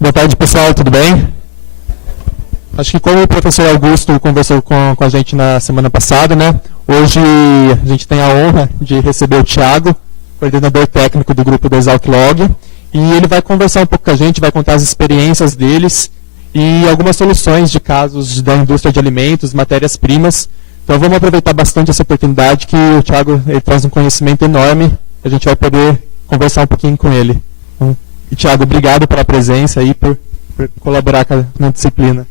Boa tarde, pessoal, tudo bem? Acho que como o professor Augusto conversou com a gente na semana passada, né? Hoje a gente tem a honra de receber o Thiago, coordenador técnico do grupo da ExalcLog, e ele vai conversar um pouco com a gente, vai contar as experiências deles e algumas soluções de casos da indústria de alimentos, matérias-primas. Então vamos aproveitar bastante essa oportunidade que o Thiago traz um conhecimento enorme, a gente vai poder conversar um pouquinho com ele. Então, e Thiago, obrigado pela presença e por colaborar na disciplina.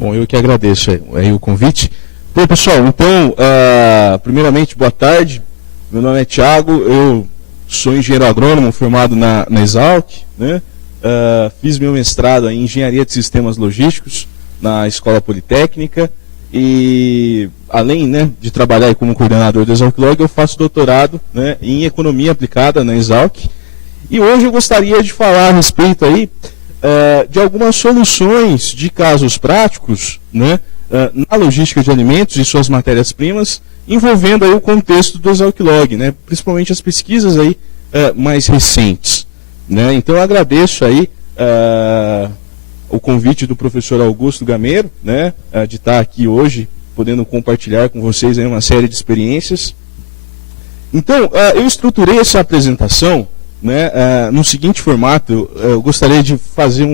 Bom, eu que agradeço aí o convite. Bom, pessoal, então, primeiramente, boa tarde. Meu nome é Thiago, eu sou engenheiro agrônomo formado na Exalc, né? Fiz meu mestrado em Engenharia de Sistemas Logísticos na Escola Politécnica e, além, né, de trabalhar como coordenador da ExalcLog, eu faço doutorado, né, em Economia Aplicada na Exalc. E hoje eu gostaria de falar a respeito aí de algumas soluções de casos práticos, né, na logística de alimentos e suas matérias-primas, envolvendo aí o contexto do ExalcLog, né, principalmente as pesquisas aí mais recentes, né. Então eu agradeço aí o convite do professor Augusto Gameiro, né, de estar aqui hoje, podendo compartilhar com vocês aí uma série de experiências. Então, eu estruturei essa apresentação, né, no seguinte formato. Eu gostaria de fazer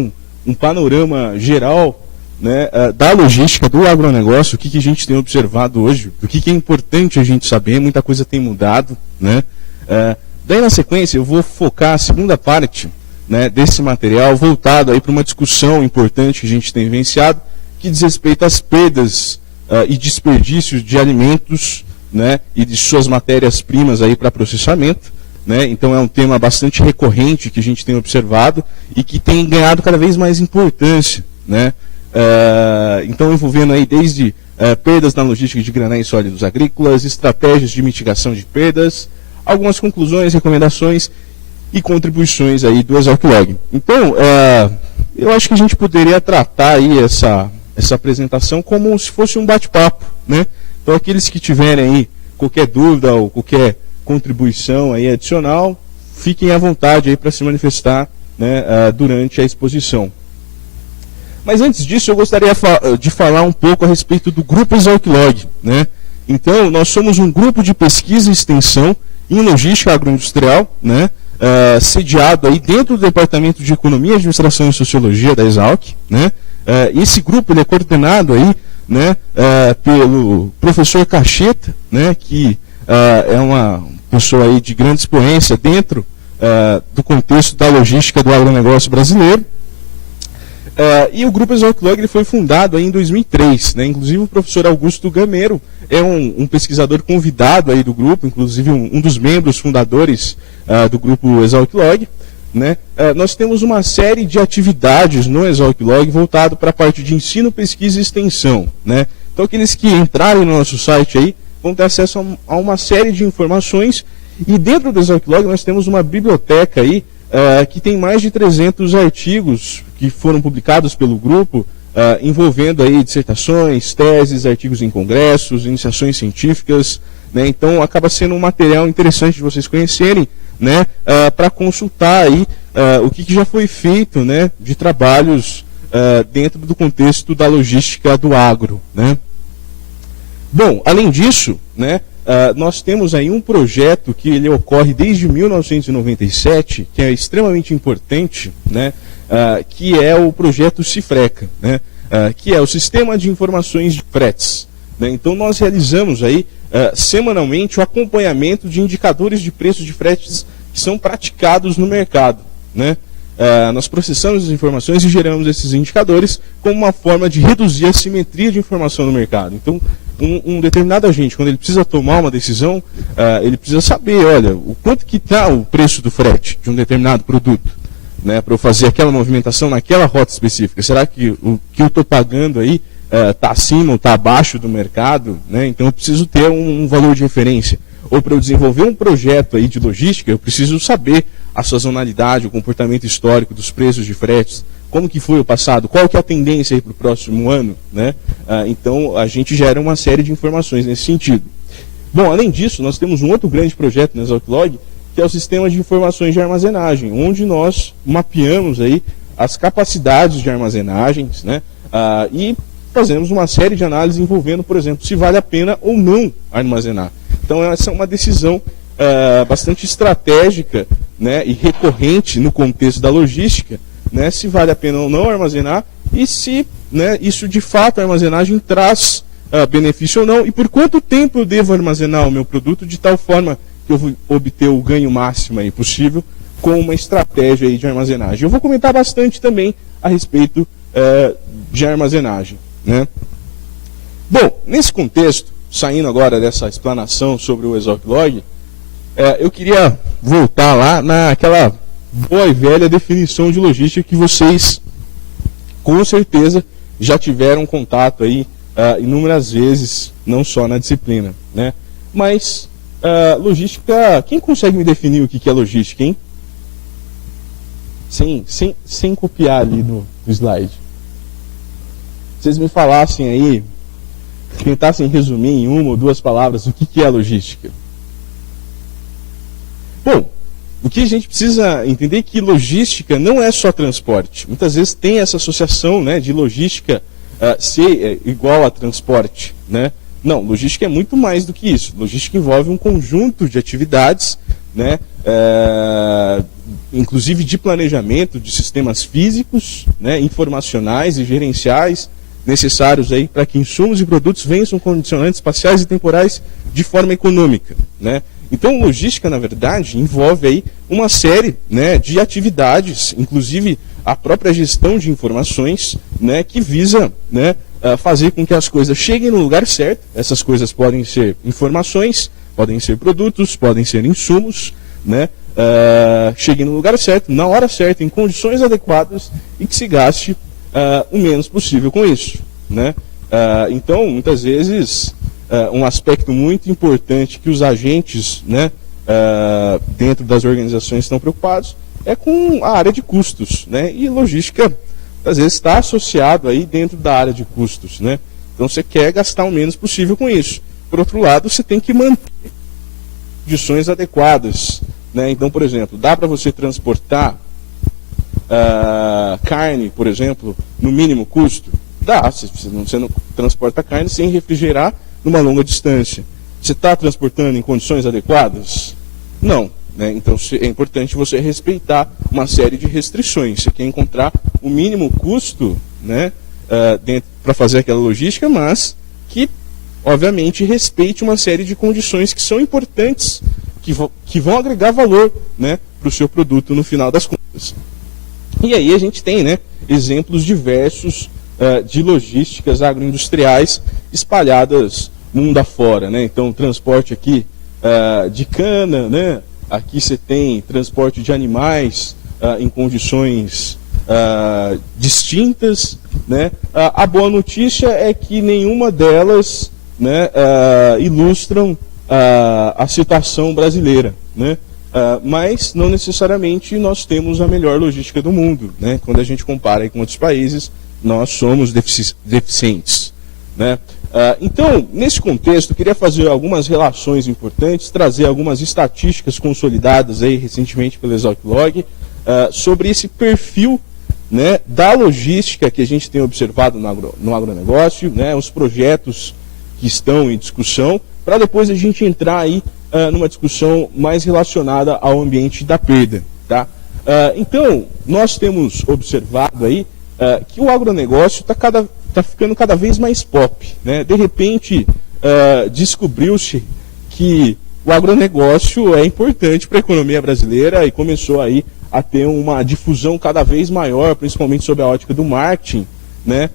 um panorama geral, né, da logística do agronegócio, o que a gente tem observado hoje, o que é importante a gente saber, muita coisa tem mudado, né. Daí na sequência eu vou focar a segunda parte, né, desse material voltado aí para uma discussão importante que a gente tem vivenciado, que diz respeito às perdas e desperdícios de alimentos, né, e de suas matérias-primas aí para processamento. Né? Então é um tema bastante recorrente que a gente tem observado e que tem ganhado cada vez mais importância, né? Então envolvendo aí desde perdas na logística de granéis sólidos agrícolas, estratégias de mitigação de perdas, algumas conclusões, recomendações e contribuições aí do ExalcLog. Então eu acho que a gente poderia tratar aí essa apresentação como se fosse um bate-papo, né? Então aqueles que tiverem aí qualquer dúvida ou qualquer contribuição aí adicional, fiquem à vontade aí para se manifestar, né, durante a exposição. Mas antes disso, eu gostaria de falar um pouco a respeito do grupo ExalcLog, né? Então, nós somos um grupo de pesquisa e extensão em logística agroindustrial, né, sediado aí dentro do Departamento de Economia, Administração e Sociologia da Exalc, né? Esse grupo ele é coordenado aí, né, pelo professor Cacheta, né, que é uma pessoa aí de grande expoência dentro do contexto da logística do agronegócio brasileiro. E o grupo ExalcLog ele foi fundado aí em 2003, né? Inclusive o professor Augusto Gameiro é um pesquisador convidado aí do grupo, inclusive um dos membros fundadores do grupo ExalcLog, né? Nós temos uma série de atividades no ExalcLog voltado para a parte de ensino, pesquisa e extensão, né? Então aqueles que entrarem no nosso site aí vão ter acesso a uma série de informações, e dentro do ExalcLog nós temos uma biblioteca aí que tem mais de 300 artigos que foram publicados pelo grupo, envolvendo aí dissertações, teses, artigos em congressos, iniciações científicas, né? Então acaba sendo um material interessante de vocês conhecerem, né, para consultar aí o que já foi feito, né, de trabalhos dentro do contexto da logística do agro, né? Bom, além disso, né, nós temos aí um projeto que ele ocorre desde 1997, que é extremamente importante, né, que é o projeto Cifreca, né, que é o Sistema de Informações de Fretes, né? Então nós realizamos aí semanalmente o acompanhamento de indicadores de preços de fretes que são praticados no mercado, né? Nós processamos as informações e geramos esses indicadores como uma forma de reduzir a assimetria de informação no mercado. Então, um determinado agente, quando ele precisa tomar uma decisão, ele precisa saber, olha, o quanto que está o preço do frete de um determinado produto, né, para eu fazer aquela movimentação naquela rota específica. Será que o que eu estou pagando aí está acima ou está abaixo do mercado, né? Então eu preciso ter um valor de referência. Ou para eu desenvolver um projeto aí de logística, eu preciso saber a sazonalidade, o comportamento histórico dos preços de fretes, como que foi o passado, qual que é a tendência para o próximo ano, né? Então a gente gera uma série de informações nesse sentido. Bom, além disso, nós temos um outro grande projeto na ExalcLog, que é o Sistema de Informações de Armazenagem, onde nós mapeamos aí as capacidades de armazenagens, né, e fazemos uma série de análises envolvendo, por exemplo, se vale a pena ou não armazenar. Então essa é uma decisão bastante estratégica, né, e recorrente no contexto da logística, né, se vale a pena ou não armazenar e se, né, isso de fato a armazenagem traz benefício ou não e por quanto tempo eu devo armazenar o meu produto de tal forma que eu vou obter o ganho máximo aí possível com uma estratégia aí de armazenagem. Eu vou comentar bastante também a respeito de armazenagem, né? Bom, nesse contexto, saindo agora dessa explanação sobre o Exoc Log, eu queria voltar lá naquela boa e velha definição de logística que vocês, com certeza, já tiveram contato aí inúmeras vezes, não só na disciplina, né? Mas, logística, quem consegue me definir o que é logística, hein? Sem copiar ali no slide. Vocês me falassem aí, tentassem resumir em uma ou duas palavras o que é logística. Bom, o que a gente precisa entender é que logística não é só transporte. Muitas vezes tem essa associação, né, de logística ser igual a transporte, né? Não, logística é muito mais do que isso. Logística envolve um conjunto de atividades, né, inclusive de planejamento de sistemas físicos, né, informacionais e gerenciais necessários aí para que insumos e produtos vençam condicionantes espaciais e temporais de forma econômica, né? Então, logística, na verdade, envolve aí uma série, né, de atividades, inclusive a própria gestão de informações, né, que visa, né, fazer com que as coisas cheguem no lugar certo. Essas coisas podem ser informações, podem ser produtos, podem ser insumos, né, cheguem no lugar certo, na hora certa, em condições adequadas e que se gaste o menos possível com isso, né? Então, muitas vezes, um aspecto muito importante que os agentes, né, dentro das organizações estão preocupados é com a área de custos, né? E logística, às vezes, está associado aí dentro da área de custos, né? Então, você quer gastar o menos possível com isso. Por outro lado, você tem que manter condições adequadas, né? Então, por exemplo, dá para você transportar carne, por exemplo, no mínimo custo? Dá, você não transporta carne sem refrigerar numa longa distância. Você está transportando em condições adequadas? Não, né? Então é importante você respeitar uma série de restrições. Você quer encontrar o mínimo custo, né, para fazer aquela logística, mas que, obviamente, respeite uma série de condições que são importantes, que vão agregar valor, né, para o seu produto no final das contas. E aí a gente tem, né, exemplos diversos de logísticas agroindustriais espalhadas mundo afora, né? Então, transporte aqui de cana, né? Aqui você tem transporte de animais em condições distintas, né? A boa notícia é que nenhuma delas, né, ilustram a situação brasileira, né? Mas não necessariamente nós temos a melhor logística do mundo, né? Quando a gente compara aí com outros países, nós somos deficientes, né? Então, nesse contexto, eu queria fazer algumas relações importantes, trazer algumas estatísticas consolidadas aí recentemente pelo Exoc Log, sobre esse perfil, né, da logística que a gente tem observado no agronegócio, né, os projetos que estão em discussão, para depois a gente entrar aí numa discussão mais relacionada ao ambiente da perda, tá? Então, nós temos observado aí que o agronegócio está ficando cada vez mais pop, né? De repente, descobriu-se que o agronegócio é importante para a economia brasileira e começou aí a ter uma difusão cada vez maior, principalmente sob a ótica do marketing, né?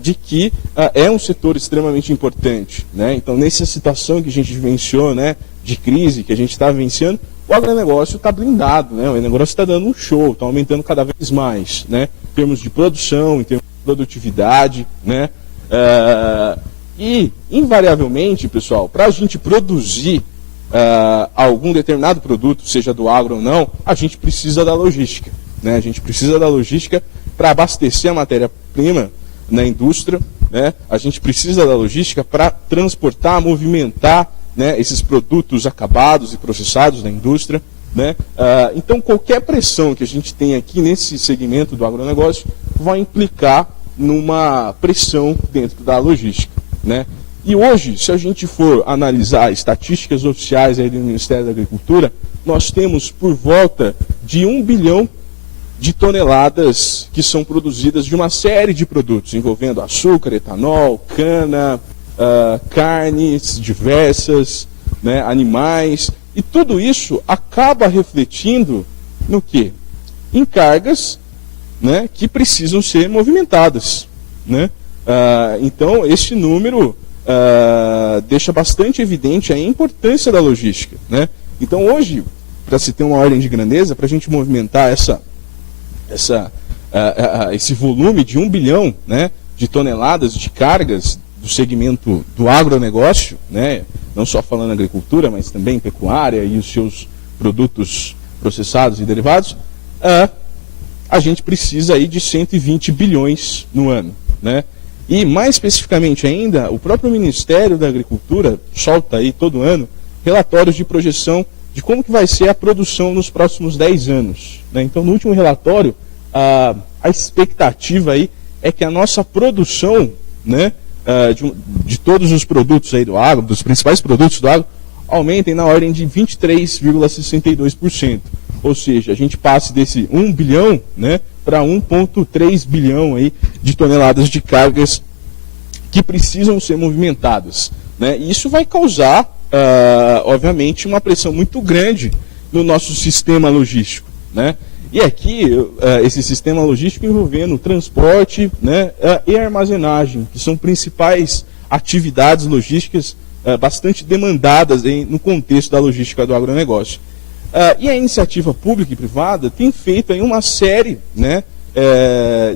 De que é um setor extremamente importante, né? Então, nessa situação que a gente vivenciou, né, de crise que a gente está vivenciando, o agronegócio está blindado, né? O agronegócio está dando um show, está aumentando cada vez mais, né? Em termos de produção, em termos de produtividade, né? E, invariavelmente, pessoal, para a gente produzir algum determinado produto, seja do agro ou não, a gente precisa da logística, né? A gente precisa da logística para abastecer a matéria-prima na indústria, né? A gente precisa da logística para transportar, movimentar, né, esses produtos acabados e processados na indústria, né? Então, qualquer pressão que a gente tem aqui nesse segmento do agronegócio vai implicar numa pressão dentro da logística, né? E hoje, se a gente for analisar estatísticas oficiais aí do Ministério da Agricultura, nós temos por volta de 1 bilhão de toneladas que são produzidas de uma série de produtos, envolvendo açúcar, etanol, cana, carnes diversas, né, animais, e tudo isso acaba refletindo no quê? Em cargas, né, que precisam ser movimentadas, né? Então, esse número deixa bastante evidente a importância da logística, né? Então, hoje, para se ter uma ordem de grandeza, para a gente movimentar esse volume de 1 bilhão, né, de toneladas de cargas do segmento do agronegócio, né, não só falando agricultura, mas também pecuária e os seus produtos processados e derivados, a gente precisa aí de 120 bilhões no ano, né? E mais especificamente ainda, o próprio Ministério da Agricultura solta aí todo ano relatórios de projeção de como que vai ser a produção nos próximos 10 anos, né? Então, no último relatório, a expectativa aí é que a nossa produção, né, de todos os produtos aí do agro, dos principais produtos do agro, aumentem na ordem de 23,62%. Ou seja, a gente passe desse 1 bilhão, né, para 1,3 bilhão aí de toneladas de cargas que precisam ser movimentadas, né? E isso vai causar, obviamente, uma pressão muito grande no nosso sistema logístico, né? E aqui, esse sistema logístico envolvendo transporte, né, e armazenagem, que são principais atividades logísticas bastante demandadas no contexto da logística do agronegócio. E a iniciativa pública e privada tem feito aí uma série, né,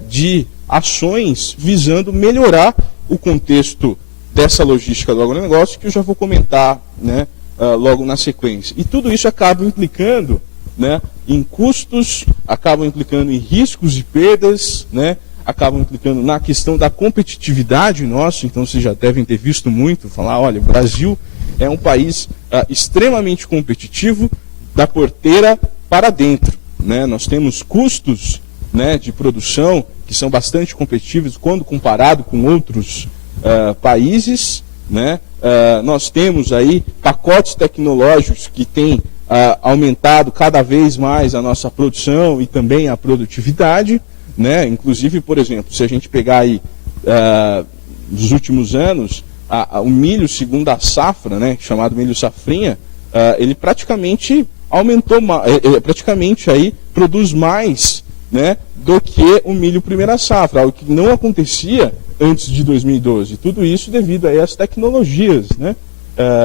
de ações visando melhorar o contexto dessa logística do agronegócio, que eu já vou comentar, né, logo na sequência. E tudo isso acaba implicando, né, em custos, acabam implicando em riscos e perdas, né, acabam implicando na questão da competitividade nossa. Então vocês já devem ter visto muito falar, olha, o Brasil é um país extremamente competitivo da porteira para dentro, né? Nós temos custos, né, de produção que são bastante competitivos quando comparado com outros países, né? Nós temos aí pacotes tecnológicos que têm aumentado cada vez mais a nossa produção e também a produtividade, né? Inclusive, por exemplo, se a gente pegar aí nos últimos anos, o milho segunda safra, né, chamado milho safrinha, ele praticamente aumentou, praticamente aí produz mais, né, do que o milho primeira safra, algo que não acontecia antes de 2012. Tudo isso devido a essas tecnologias, né?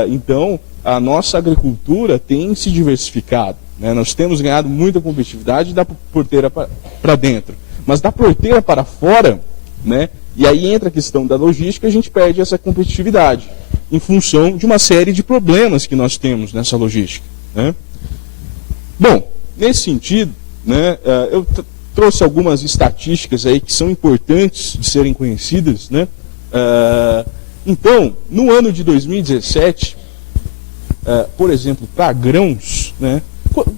Então, a nossa agricultura tem se diversificado, né? Nós temos ganhado muita competitividade da porteira para dentro, mas da porteira para fora, né? E aí entra a questão da logística, a gente perde essa competitividade em função de uma série de problemas que nós temos nessa logística, né? Bom, nesse sentido, né, eu trouxe algumas estatísticas aí que são importantes de serem conhecidas, né? Então, no ano de 2017, por exemplo, para grãos, né?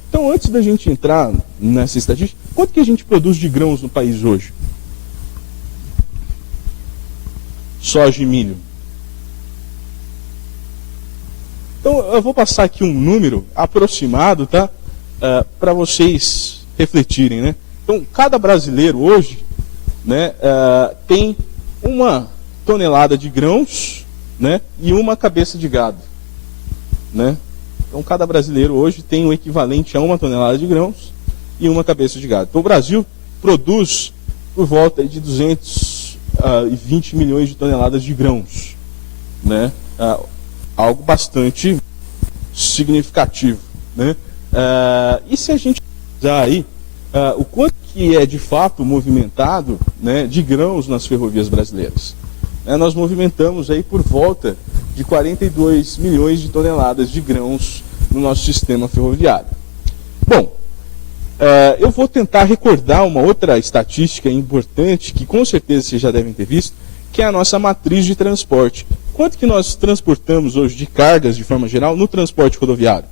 Então, antes da gente entrar nessa estatística, quanto que a gente produz de grãos no país hoje? Soja e milho. Então, eu vou passar aqui um número aproximado, tá? Para vocês refletirem, né? Então, cada brasileiro hoje, né, tem 1 tonelada de grãos, né, e 1 cabeça de gado, né? Então, cada brasileiro hoje tem o equivalente a 1 tonelada de grãos e 1 cabeça de gado. Então, o Brasil produz por volta de 220 milhões de toneladas de grãos, né? Algo bastante significativo, né? E se a gente usar aí o quanto que é de fato movimentado, né, de grãos nas ferrovias brasileiras, nós movimentamos aí por volta de 42 milhões de toneladas de grãos no nosso sistema ferroviário. Bom, eu vou tentar recordar uma outra estatística importante que com certeza vocês já devem ter visto, que é a nossa matriz de transporte. Quanto que nós transportamos hoje de cargas de forma geral no transporte rodoviário?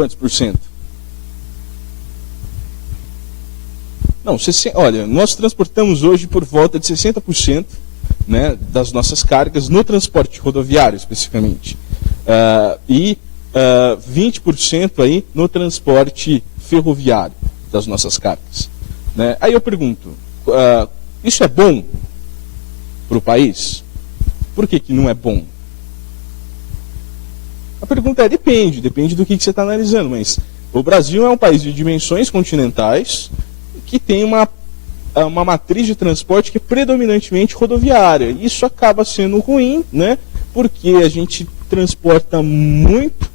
Quantos por cento? Não, olha, nós transportamos hoje por volta de 60%, né, das nossas cargas no transporte rodoviário, especificamente. E 20% aí no transporte ferroviário das nossas cargas. Né? Aí eu pergunto, isso é bom para o país? Por que não é bom? A pergunta depende do que você está analisando, mas o Brasil é um país de dimensões continentais que tem uma matriz de transporte que é predominantemente rodoviária. Isso acaba sendo ruim, né? Porque a gente transporta muito,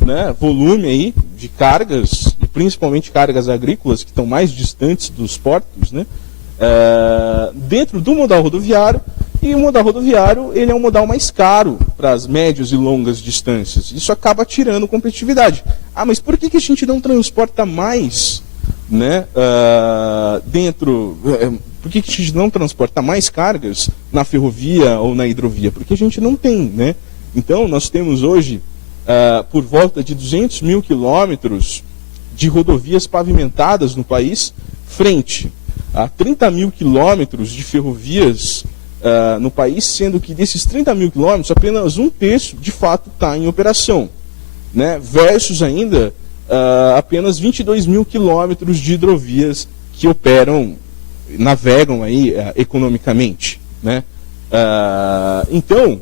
né, volume aí de cargas, e principalmente cargas agrícolas que estão mais distantes dos portos, né? Dentro do modal rodoviário, e o modal rodoviário ele é um modal mais caro para as médias e longas distâncias. Isso acaba tirando competitividade. Mas por que a gente não transporta mais, né, por que a gente não transporta mais cargas na ferrovia ou na hidrovia? Porque a gente não tem, né? Então nós temos hoje por volta de 200 mil quilômetros de rodovias pavimentadas no país, frente a 30 mil quilômetros de ferrovias no país, sendo que desses 30 mil quilômetros, apenas 1/3 de fato está em operação, né? Versus ainda apenas 22 mil quilômetros de hidrovias que navegam aí economicamente, né? Então,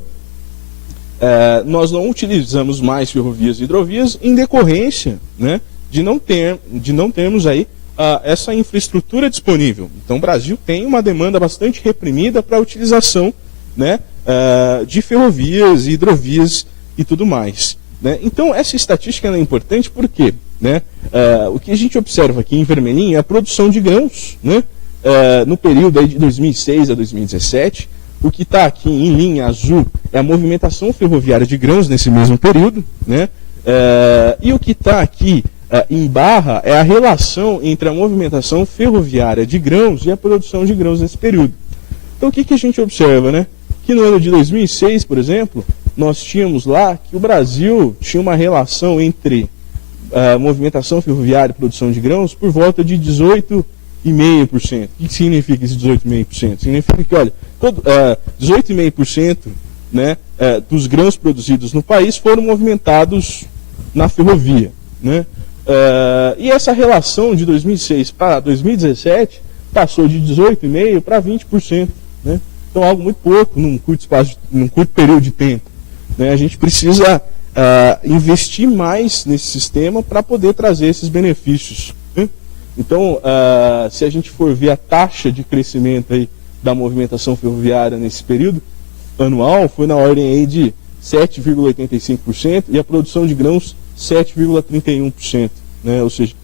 nós não utilizamos mais ferrovias e hidrovias em decorrência, né, de não termos aí essa infraestrutura disponível. Então o Brasil tem uma demanda bastante reprimida para a utilização, né, de ferrovias e hidrovias e tudo mais, né? Então essa estatística é importante porque, né, o que a gente observa aqui em vermelhinho é a produção de grãos, né, no período aí de 2006 a 2017. O que está aqui em linha azul é a movimentação ferroviária de grãos nesse mesmo período, né? E o que está aqui em barra é a relação entre a movimentação ferroviária de grãos e a produção de grãos nesse período. Então o que a gente observa, né? Que no ano de 2006, por exemplo, nós tínhamos lá que o Brasil tinha uma relação entre movimentação ferroviária e produção de grãos por volta de 18,5%. O que significa esse 18,5%? Significa que, olha, 18,5%, né, dos grãos produzidos no país foram movimentados na ferrovia, né? E essa relação de 2006 para 2017 passou de 18,5% para 20%, né? Então algo muito pouco num curto período de tempo, né? A gente precisa investir mais nesse sistema para poder trazer esses benefícios, né? Então, se a gente for ver a taxa de crescimento aí da movimentação ferroviária nesse período anual, foi na ordem aí de 7,85% e a produção de grãos 7,31%, né? Ou seja,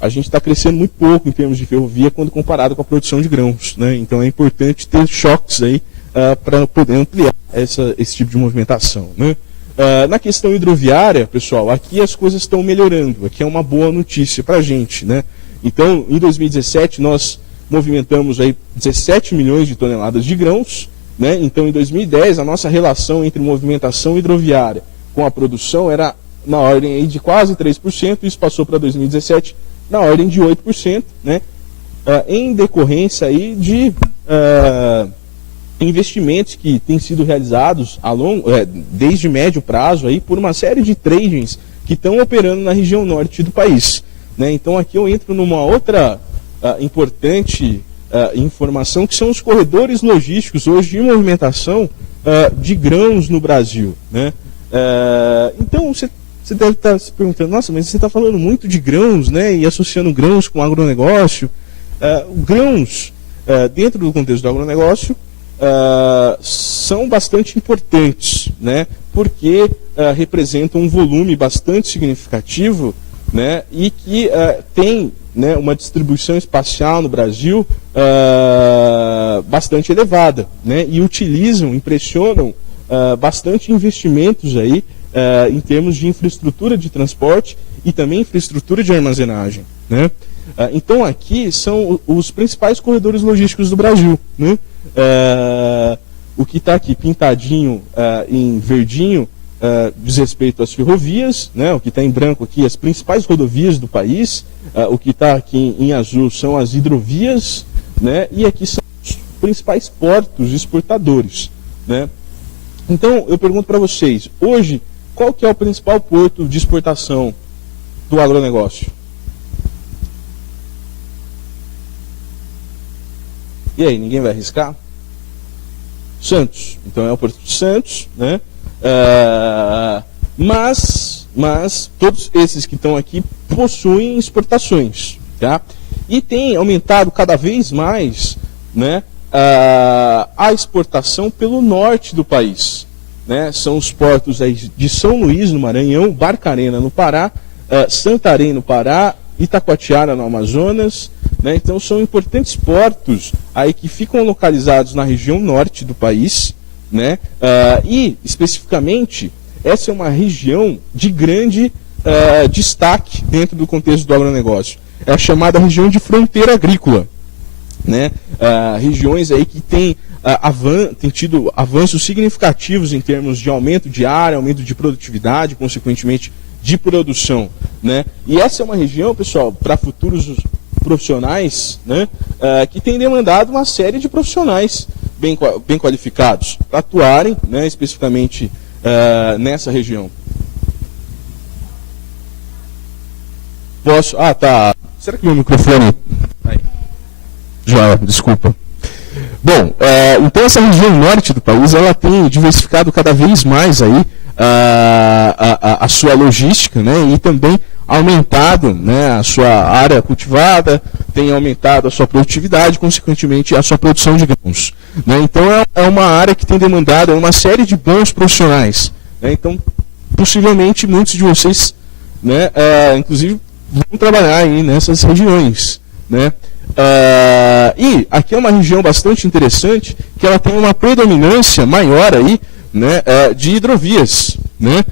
a gente está crescendo muito pouco em termos de ferrovia quando comparado com a produção de grãos, né? Então é importante ter choques aí para poder ampliar esse tipo de movimentação, né? Na questão hidroviária, pessoal, aqui as coisas estão melhorando, aqui é uma boa notícia para a gente, né? Então, em 2017, nós movimentamos aí 17 milhões de toneladas de grãos, né? Então, em 2010, a nossa relação entre movimentação hidroviária com a produção era na ordem aí de quase 3%, isso passou para 2017 na ordem de 8%, né? Em decorrência aí de investimentos que têm sido realizados desde médio prazo aí por uma série de tradings que estão operando na região norte do país, né? Então aqui eu entro numa outra importante informação, que são os corredores logísticos hoje de movimentação de grãos no Brasil, né? Então você deve estar se perguntando, nossa, mas você está falando muito de grãos, né, e associando grãos com agronegócio. Grãos, dentro do contexto do agronegócio, são bastante importantes, né, porque representam um volume bastante significativo, né, e que tem, né, uma distribuição espacial no Brasil bastante elevada, né, e impressionam bastante investimentos aí em termos de infraestrutura de transporte e também infraestrutura de armazenagem, né? Então aqui são os principais corredores logísticos do Brasil, né? O que está aqui pintadinho em verdinho diz respeito às ferrovias, né? O que está em branco aqui, as principais rodovias do país, o que está aqui em azul são as hidrovias, né? E aqui são os principais portos exportadores, né? Então, eu pergunto para vocês, hoje, qual que é o principal porto de exportação do agronegócio? E aí, ninguém vai arriscar? Santos. Então é o Porto de Santos, né? Mas todos esses que estão aqui possuem exportações, tá? E tem aumentado cada vez mais, né, a exportação pelo norte do país, né? São os portos aí de São Luís, no Maranhão, Barcarena, no Pará, Santarém, no Pará, Itacoatiara, no Amazonas, né? Então são importantes portos aí que ficam localizados na região norte do país, né? E especificamente essa é uma região de grande destaque dentro do contexto do agronegócio. É a chamada região de fronteira agrícola, né? Regiões aí que têm tido avanços significativos em termos de aumento de área, aumento de produtividade, consequentemente de produção, né? E essa é uma região, pessoal, para futuros profissionais, né, que tem demandado uma série de profissionais bem qualificados para atuarem, né, especificamente nessa região. Posso? Ah, tá. Será que meu microfone... Aí. Já, desculpa. Bom, então essa região norte do país, ela tem diversificado cada vez mais aí a sua logística, né, e também aumentado, né, a sua área cultivada, tem aumentado a sua produtividade, consequentemente a sua produção de grãos, né? Então é uma área que tem demandado uma série de bons profissionais, né? Então possivelmente muitos de vocês, né, inclusive vão trabalhar aí nessas regiões, né? E aqui é uma região bastante interessante, que ela tem uma predominância maior aí, né, de hidrovias, né?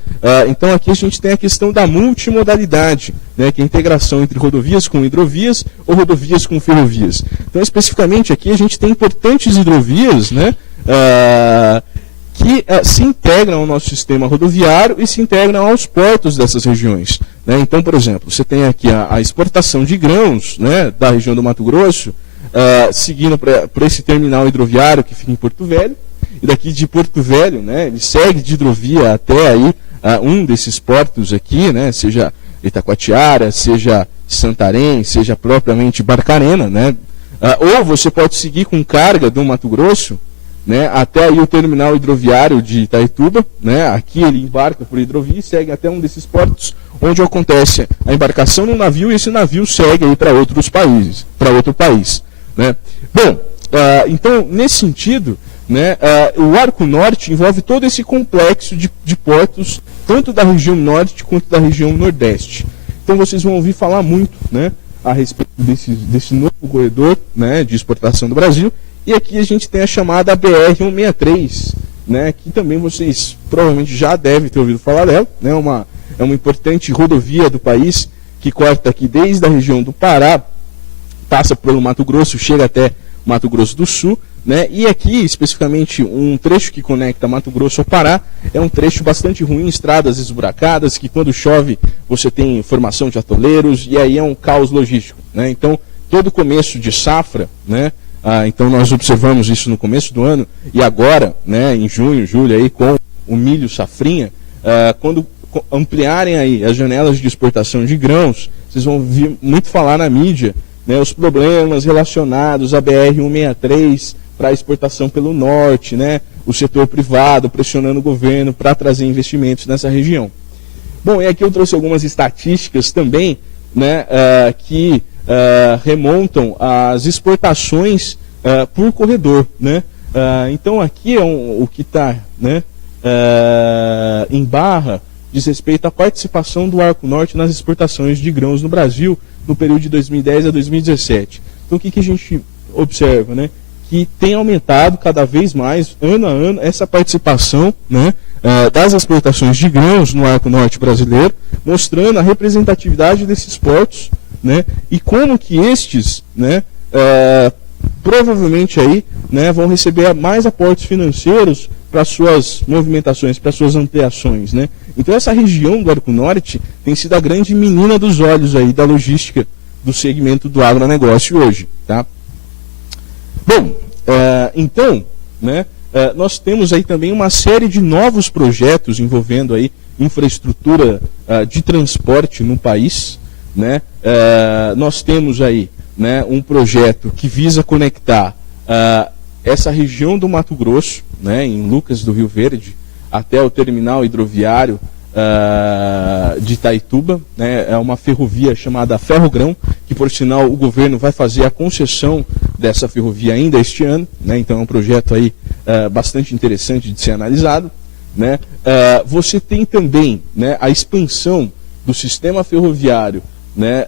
Então aqui a gente tem a questão da multimodalidade, né, que é a integração entre rodovias com hidrovias ou rodovias com ferrovias. Então especificamente aqui a gente tem importantes hidrovias, né, que se integram ao nosso sistema rodoviário e se integram aos portos dessas regiões, né? Então, por exemplo, você tem aqui a exportação de grãos, né, da região do Mato Grosso, seguindo por esse terminal hidroviário que fica em Porto Velho, e daqui de Porto Velho, né, ele segue de hidrovia até aí um desses portos aqui, né, seja Itacoatiara, seja Santarém, seja propriamente Barcarena, né, ou você pode seguir com carga do Mato Grosso, né, até aí o terminal hidroviário de Itaituba, né, aqui ele embarca por hidrovia e segue até um desses portos onde acontece a embarcação no navio e esse navio segue aí para outro país, né. Bom, então nesse sentido, né, o Arco Norte envolve todo esse complexo de portos, tanto da região norte quanto da região nordeste. Então vocês vão ouvir falar muito, né, a respeito desse novo corredor, né, de exportação do Brasil. E aqui a gente tem a chamada BR-163, né, que também vocês provavelmente já devem ter ouvido falar dela, né, é uma importante rodovia do país que corta aqui desde a região do Pará, passa pelo Mato Grosso, chega até Mato Grosso do Sul, né? E aqui, especificamente, um trecho que conecta Mato Grosso ao Pará, é um trecho bastante ruim, estradas esburacadas, que quando chove você tem formação de atoleiros, e aí é um caos logístico, né? Então, todo começo de safra, né? Então nós observamos isso no começo do ano, e agora, né, em junho, julho, aí, com o milho safrinha, quando ampliarem aí as janelas de exportação de grãos, vocês vão ouvir muito falar na mídia, né, os problemas relacionados à BR-163 para a exportação pelo norte, né, o setor privado pressionando o governo para trazer investimentos nessa região. Bom, e aqui eu trouxe algumas estatísticas também, né, que remontam às exportações por corredor, né. Então aqui é o que está, né, em barra, diz respeito à participação do Arco Norte nas exportações de grãos no Brasil no período de 2010 a 2017. Então o que a gente observa, né? Que tem aumentado cada vez mais, ano a ano, essa participação, né, das exportações de grãos no Arco Norte brasileiro, mostrando a representatividade desses portos, né, e como que estes, né, provavelmente aí, né, vão receber mais aportes financeiros para suas movimentações, para suas ampliações, né? Então essa região do Arco Norte tem sido a grande menina dos olhos aí da logística do segmento do agronegócio hoje, tá? Bom, então, né, nós temos aí também uma série de novos projetos envolvendo aí infraestrutura de transporte no país, né? Nós temos aí, né, um projeto que visa conectar essa região do Mato Grosso, né, em Lucas do Rio Verde, até o terminal hidroviário de Itaituba, né, é uma ferrovia chamada Ferrogrão, que por sinal o governo vai fazer a concessão dessa ferrovia ainda este ano, né, então é um projeto aí bastante interessante de ser analisado, né. Você tem também, né, a expansão do sistema ferroviário, né,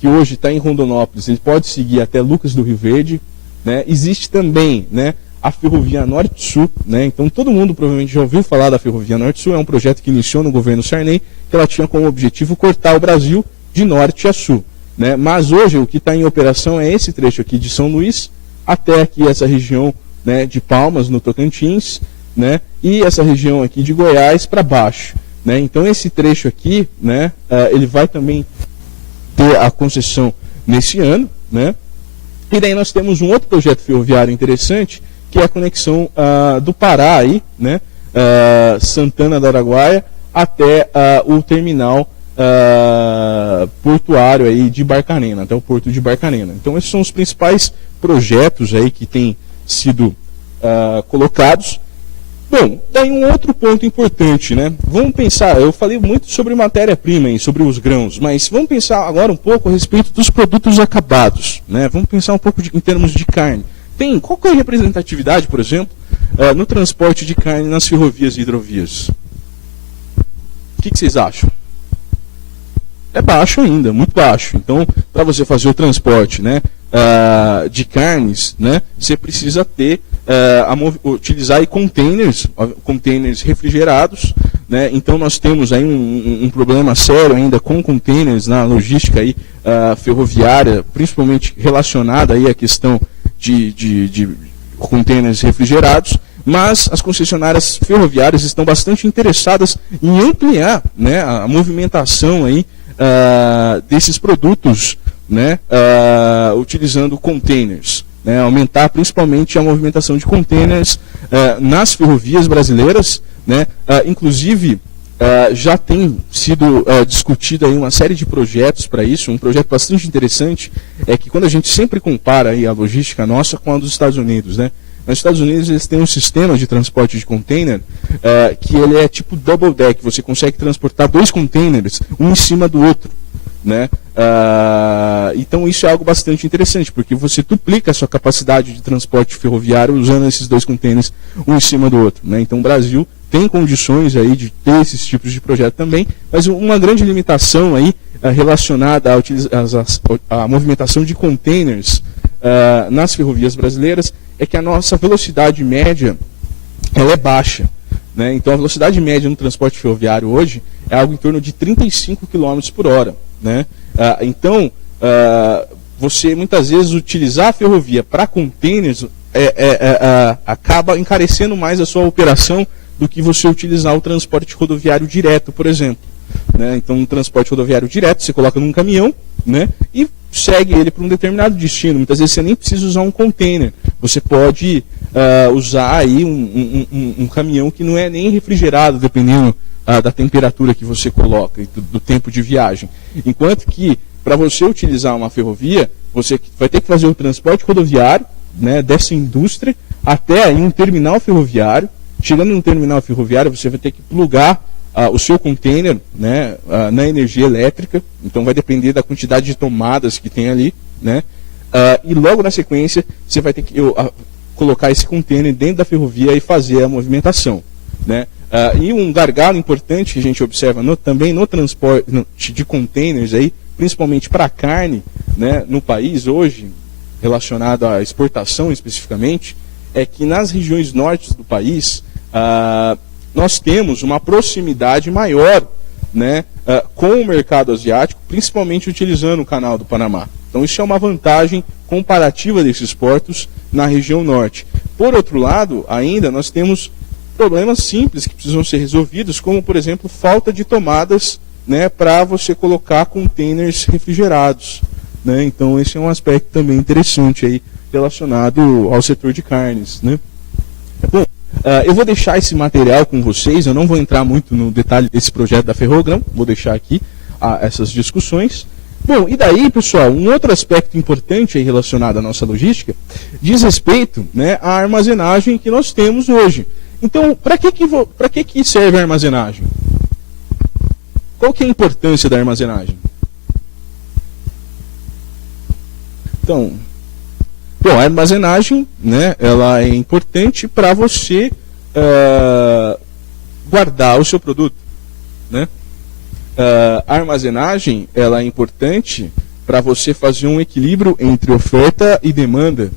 que hoje está em Rondonópolis, ele pode seguir até Lucas do Rio Verde, né. Existe também, né, a Ferrovia Norte-Sul, né? Então todo mundo provavelmente já ouviu falar da Ferrovia Norte-Sul, é um projeto que iniciou no governo Sarney, que ela tinha como objetivo cortar o Brasil de norte a sul, né? Mas hoje o que está em operação é esse trecho aqui de São Luís, até aqui essa região, né, de Palmas, no Tocantins, né? E essa região aqui de Goiás para baixo, né? Então esse trecho aqui, né, ele vai também ter a concessão nesse ano, né? E daí nós temos um outro projeto ferroviário interessante, que é a conexão do Pará aí, né, Santana do Araguaia, até o terminal portuário aí de Barcarena, até o porto de Barcarena. Então esses são os principais projetos aí que têm sido colocados. Bom, daí um outro ponto importante, né? Vamos pensar, eu falei muito sobre matéria-prima e sobre os grãos, mas vamos pensar agora um pouco a respeito dos produtos acabados, né? Vamos pensar um pouco em termos de carne. Qual que é a representatividade, por exemplo, no transporte de carne nas ferrovias e hidrovias? O que vocês acham? É baixo ainda, muito baixo. Então, para você fazer o transporte, né, de carnes, né, você precisa ter, utilizar aí containers refrigerados, né? Então nós temos aí um problema sério ainda com containers na logística aí, ferroviária, principalmente relacionada aí à questão de containers refrigerados, mas as concessionárias ferroviárias estão bastante interessadas em ampliar, né, a movimentação aí, desses produtos, né, utilizando containers, né, aumentar principalmente a movimentação de containers nas ferrovias brasileiras, né, inclusive já tem sido discutida aí uma série de projetos para isso. Um projeto bastante interessante é que quando a gente sempre compara aí a logística nossa com a dos Estados Unidos, né? Nos Estados Unidos eles têm um sistema de transporte de container que ele é tipo double deck, você consegue transportar 2 containers, um em cima do outro, né? Então isso é algo bastante interessante, porque você duplica a sua capacidade de transporte ferroviário usando esses 2 containers, um em cima do outro, né? Então o Brasil tem condições aí de ter esses tipos de projeto também, mas uma grande limitação aí relacionada à movimentação de containers nas ferrovias brasileiras é que a nossa velocidade média ela é baixa, né? Então a velocidade média no transporte ferroviário hoje é algo em torno de 35 km por hora, né? Então você muitas vezes utilizar a ferrovia para containers acaba encarecendo mais a sua operação do que você utilizar o transporte rodoviário direto, por exemplo, né? Então, um transporte rodoviário direto, você coloca num caminhão, né, e segue ele para um determinado destino. Muitas vezes você nem precisa usar um container, você pode usar aí um caminhão que não é nem refrigerado, dependendo da temperatura que você coloca e do tempo de viagem. Enquanto que, para você utilizar uma ferrovia, você vai ter que fazer o transporte rodoviário, né, dessa indústria até aí um terminal ferroviário. Chegando no terminal ferroviário, você vai ter que plugar o seu container, né, na energia elétrica, então vai depender da quantidade de tomadas que tem ali, né, e logo na sequência você vai ter que colocar esse container dentro da ferrovia e fazer a movimentação, né. E um gargalo importante que a gente observa também no transporte de containers, aí, principalmente para carne, né, no país hoje, relacionado à exportação especificamente, é que nas regiões norte do país nós temos uma proximidade maior, né, com o mercado asiático, principalmente utilizando o canal do Panamá. Então isso é uma vantagem comparativa desses portos na região norte. Por outro lado, ainda nós temos problemas simples que precisam ser resolvidos, como, por exemplo, falta de tomadas, né, para você colocar containers refrigerados, né? Então esse é um aspecto também interessante aí relacionado ao setor de carnes, né? Bom, eu vou deixar esse material com vocês, eu não vou entrar muito no detalhe desse projeto da Ferrogrão, vou deixar aqui essas discussões. Bom, e daí, pessoal, um outro aspecto importante aí relacionado à nossa logística diz respeito, né, à armazenagem que nós temos hoje. Então, para que serve a armazenagem? Qual que é a importância da armazenagem? Então, bom, a armazenagem, né, ela é importante para você guardar o seu produto, né? A armazenagem, ela é importante para você fazer um equilíbrio entre oferta e demanda,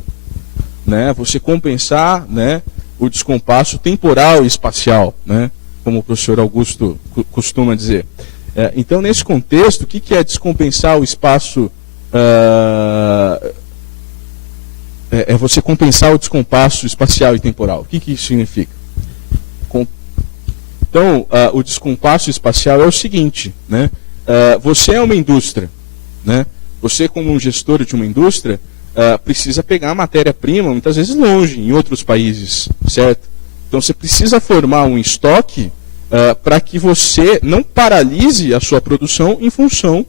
né? Você compensar, né, o descompasso temporal e espacial, né, como o professor Augusto costuma dizer. Então, nesse contexto, o que é descompensar o espaço? É você compensar o descompasso espacial e temporal. O que isso significa? Então, o descompasso espacial é o seguinte, né? Você é uma indústria, né? Você, como um gestor de uma indústria, precisa pegar a matéria-prima, muitas vezes longe, em outros países, certo? Então, você precisa formar um estoque para que você não paralise a sua produção em função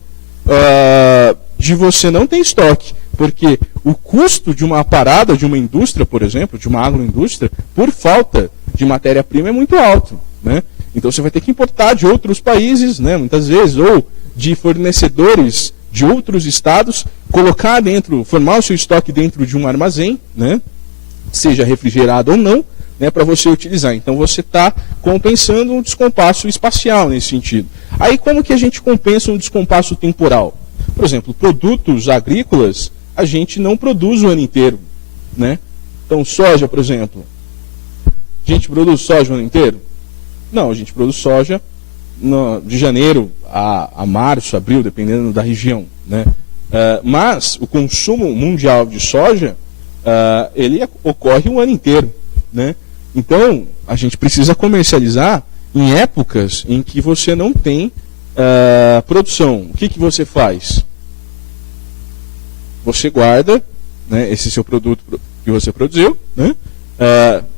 de você não ter estoque. Porque o custo de uma parada de uma indústria, por exemplo, de uma agroindústria, por falta de matéria-prima é muito alto, né? Então você vai ter que importar de outros países, né, muitas vezes, ou de fornecedores de outros estados, colocar dentro, formar o seu estoque dentro de um armazém, né, seja refrigerado ou não, né, para você utilizar. Então você está compensando um descompasso espacial nesse sentido. Aí como que a gente compensa um descompasso temporal? Por exemplo, produtos agrícolas a gente não produz o ano inteiro, né? Então soja, por exemplo, a gente produz soja o ano inteiro? Não, a gente produz soja de janeiro a março, abril, dependendo da região, né? Mas o consumo mundial de soja, ele ocorre o ano inteiro, né? Então, a gente precisa comercializar em épocas em que você não tem produção. O que você faz? Você guarda, né, esse seu produto que você produziu, né?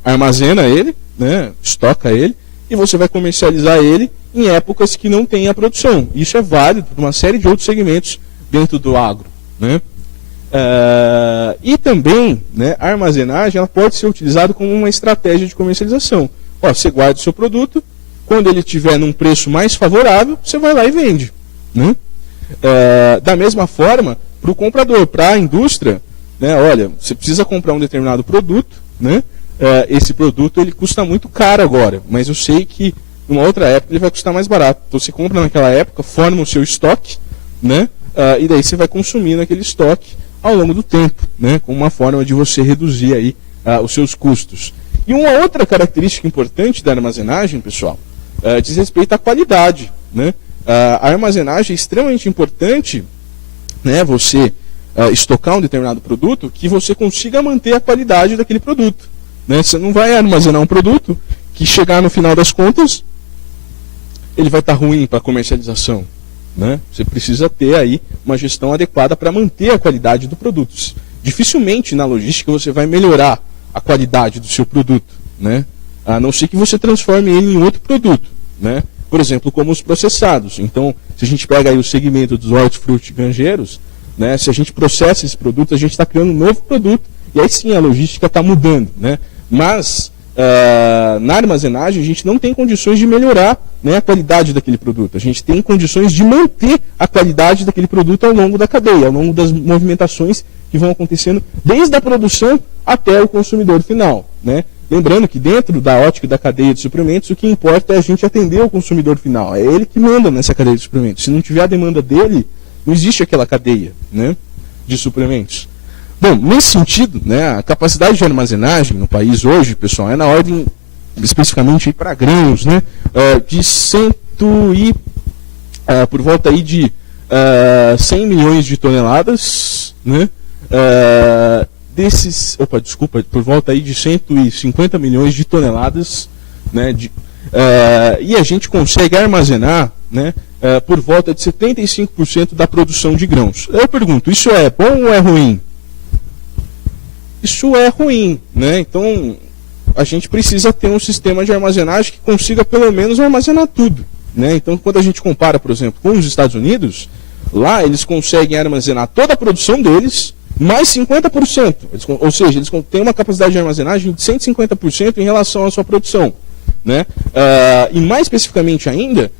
Armazena ele, né, estoca ele, e você vai comercializar ele em épocas que não tem a produção. Isso é válido para uma série de outros segmentos dentro do agro, né? E também, né, a armazenagem ela pode ser utilizada como uma estratégia de comercialização. Você guarda o seu produto, quando ele estiver num preço mais favorável, você vai lá e vende, né? Da mesma forma, para o comprador, para a indústria, né, olha, você precisa comprar um determinado produto, né? Esse produto ele custa muito caro agora, mas eu sei que numa outra época ele vai custar mais barato. Então você compra naquela época, forma o seu estoque, né? E daí você vai consumindo aquele estoque ao longo do tempo, né? Como uma forma de você reduzir aí os seus custos. E uma outra característica importante da armazenagem, pessoal, diz respeito à qualidade, né? A armazenagem é extremamente importante, né? Você estocar um determinado produto que você consiga manter a qualidade daquele produto, né? Você não vai armazenar um produto que chegar no final das contas ele vai estar ruim para comercialização, né? Você precisa ter aí uma gestão adequada para manter a qualidade do produto. Dificilmente na logística você vai melhorar a qualidade do seu produto, né? A não ser que você transforme ele em outro produto, né? Por exemplo, como os processados. Então, se a gente pega aí o segmento dos hortifruti granjeiros, né? Se a gente processa esse produto, a gente está criando um novo produto e aí sim a logística está mudando, né? Mas na armazenagem a gente não tem condições de melhorar, né, a qualidade daquele produto. A gente tem condições de manter a qualidade daquele produto ao longo da cadeia, ao longo das movimentações que vão acontecendo desde a produção até o consumidor final, né? Lembrando que dentro da ótica da cadeia de suprimentos, o que importa é a gente atender o consumidor final. É ele que manda nessa cadeia de suprimentos. Se não tiver a demanda dele, não existe aquela cadeia, né, de suprimentos. Bom, nesse sentido, né, a capacidade de armazenagem no país hoje, pessoal, é na ordem, especificamente para grãos, né, de por volta aí de 100 milhões de toneladas, né? Por volta aí de 150 milhões de toneladas, né? E a gente consegue armazenar, né, por volta de 75% da produção de grãos. Eu pergunto, isso é bom ou é ruim? Isso é ruim, né? Então, a gente precisa ter um sistema de armazenagem que consiga pelo menos armazenar tudo, né? Então, quando a gente compara, por exemplo, com os Estados Unidos, lá eles conseguem armazenar toda a produção deles, mais 50%. Ou seja, eles têm uma capacidade de armazenagem de 150% em relação à sua produção, né? E mais especificamente ainda,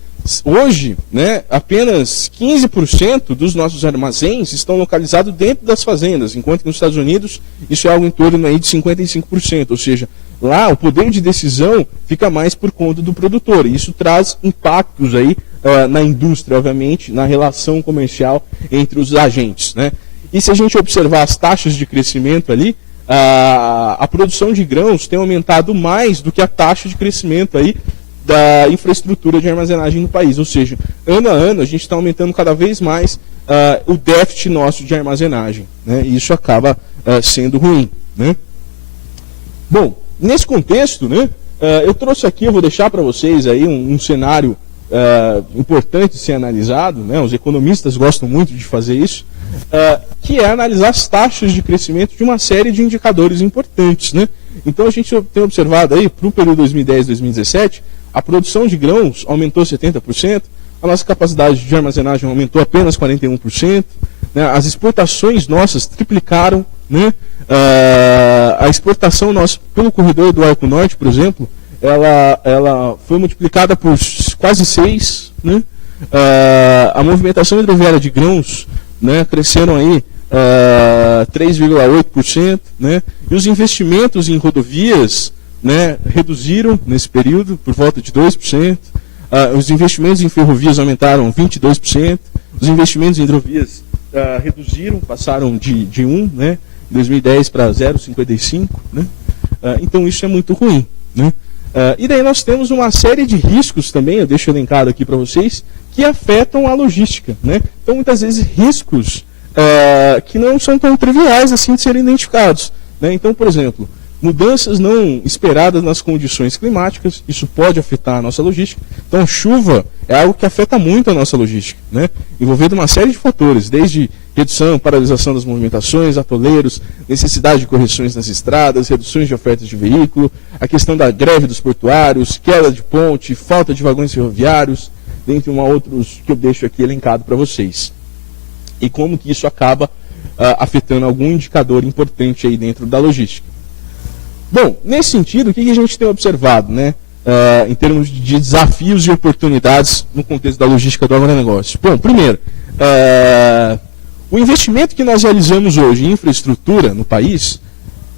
hoje, né, apenas 15% dos nossos armazéns estão localizados dentro das fazendas, enquanto que nos Estados Unidos isso é algo em torno aí de 55%, ou seja, lá o poder de decisão fica mais por conta do produtor, e isso traz impactos aí na indústria, obviamente, na relação comercial entre os agentes, né? E se a gente observar as taxas de crescimento ali, a produção de grãos tem aumentado mais do que a taxa de crescimento aí da infraestrutura de armazenagem no país. Ou seja, ano a ano a gente está aumentando cada vez mais o déficit nosso de armazenagem, né? E isso acaba sendo ruim, né? Bom, nesse contexto, né, eu trouxe aqui, eu vou deixar para vocês aí um cenário importante de ser analisado, né? Os economistas gostam muito de fazer isso, que é analisar as taxas de crescimento de uma série de indicadores importantes, né? Então a gente tem observado aí, para o período 2010-2017, a produção de grãos aumentou 70%, a nossa capacidade de armazenagem aumentou apenas 41%, né? As exportações nossas triplicaram, né? A exportação nossa pelo corredor do Arco Norte, por exemplo, ela foi multiplicada por quase 6, né? A movimentação hidroviária de grãos, né, cresceram aí 3,8%, né? E os investimentos em rodovias, né, reduziram nesse período por volta de 2%, os investimentos em ferrovias aumentaram 22%, os investimentos em hidrovias reduziram, passaram de 1, né, em 2010 para 0,55, né? Então isso é muito ruim, né? E daí nós temos uma série de riscos também, eu deixo elencado aqui para vocês, que afetam a logística, né? Então muitas vezes riscos que não são tão triviais assim de serem identificados, né? Então, por exemplo, mudanças não esperadas nas condições climáticas, isso pode afetar a nossa logística. Então, chuva é algo que afeta muito a nossa logística, né? Envolvendo uma série de fatores, desde redução, paralisação das movimentações, atoleiros, necessidade de correções nas estradas, reduções de ofertas de veículo, a questão da greve dos portuários, queda de ponte, falta de vagões ferroviários, dentre outros que eu deixo aqui elencado para vocês. E como que isso acaba afetando algum indicador importante aí dentro da logística. Bom, nesse sentido, o que a gente tem observado, né, em termos de desafios e oportunidades no contexto da logística do agronegócio? Bom, primeiro, o investimento que nós realizamos hoje em infraestrutura no país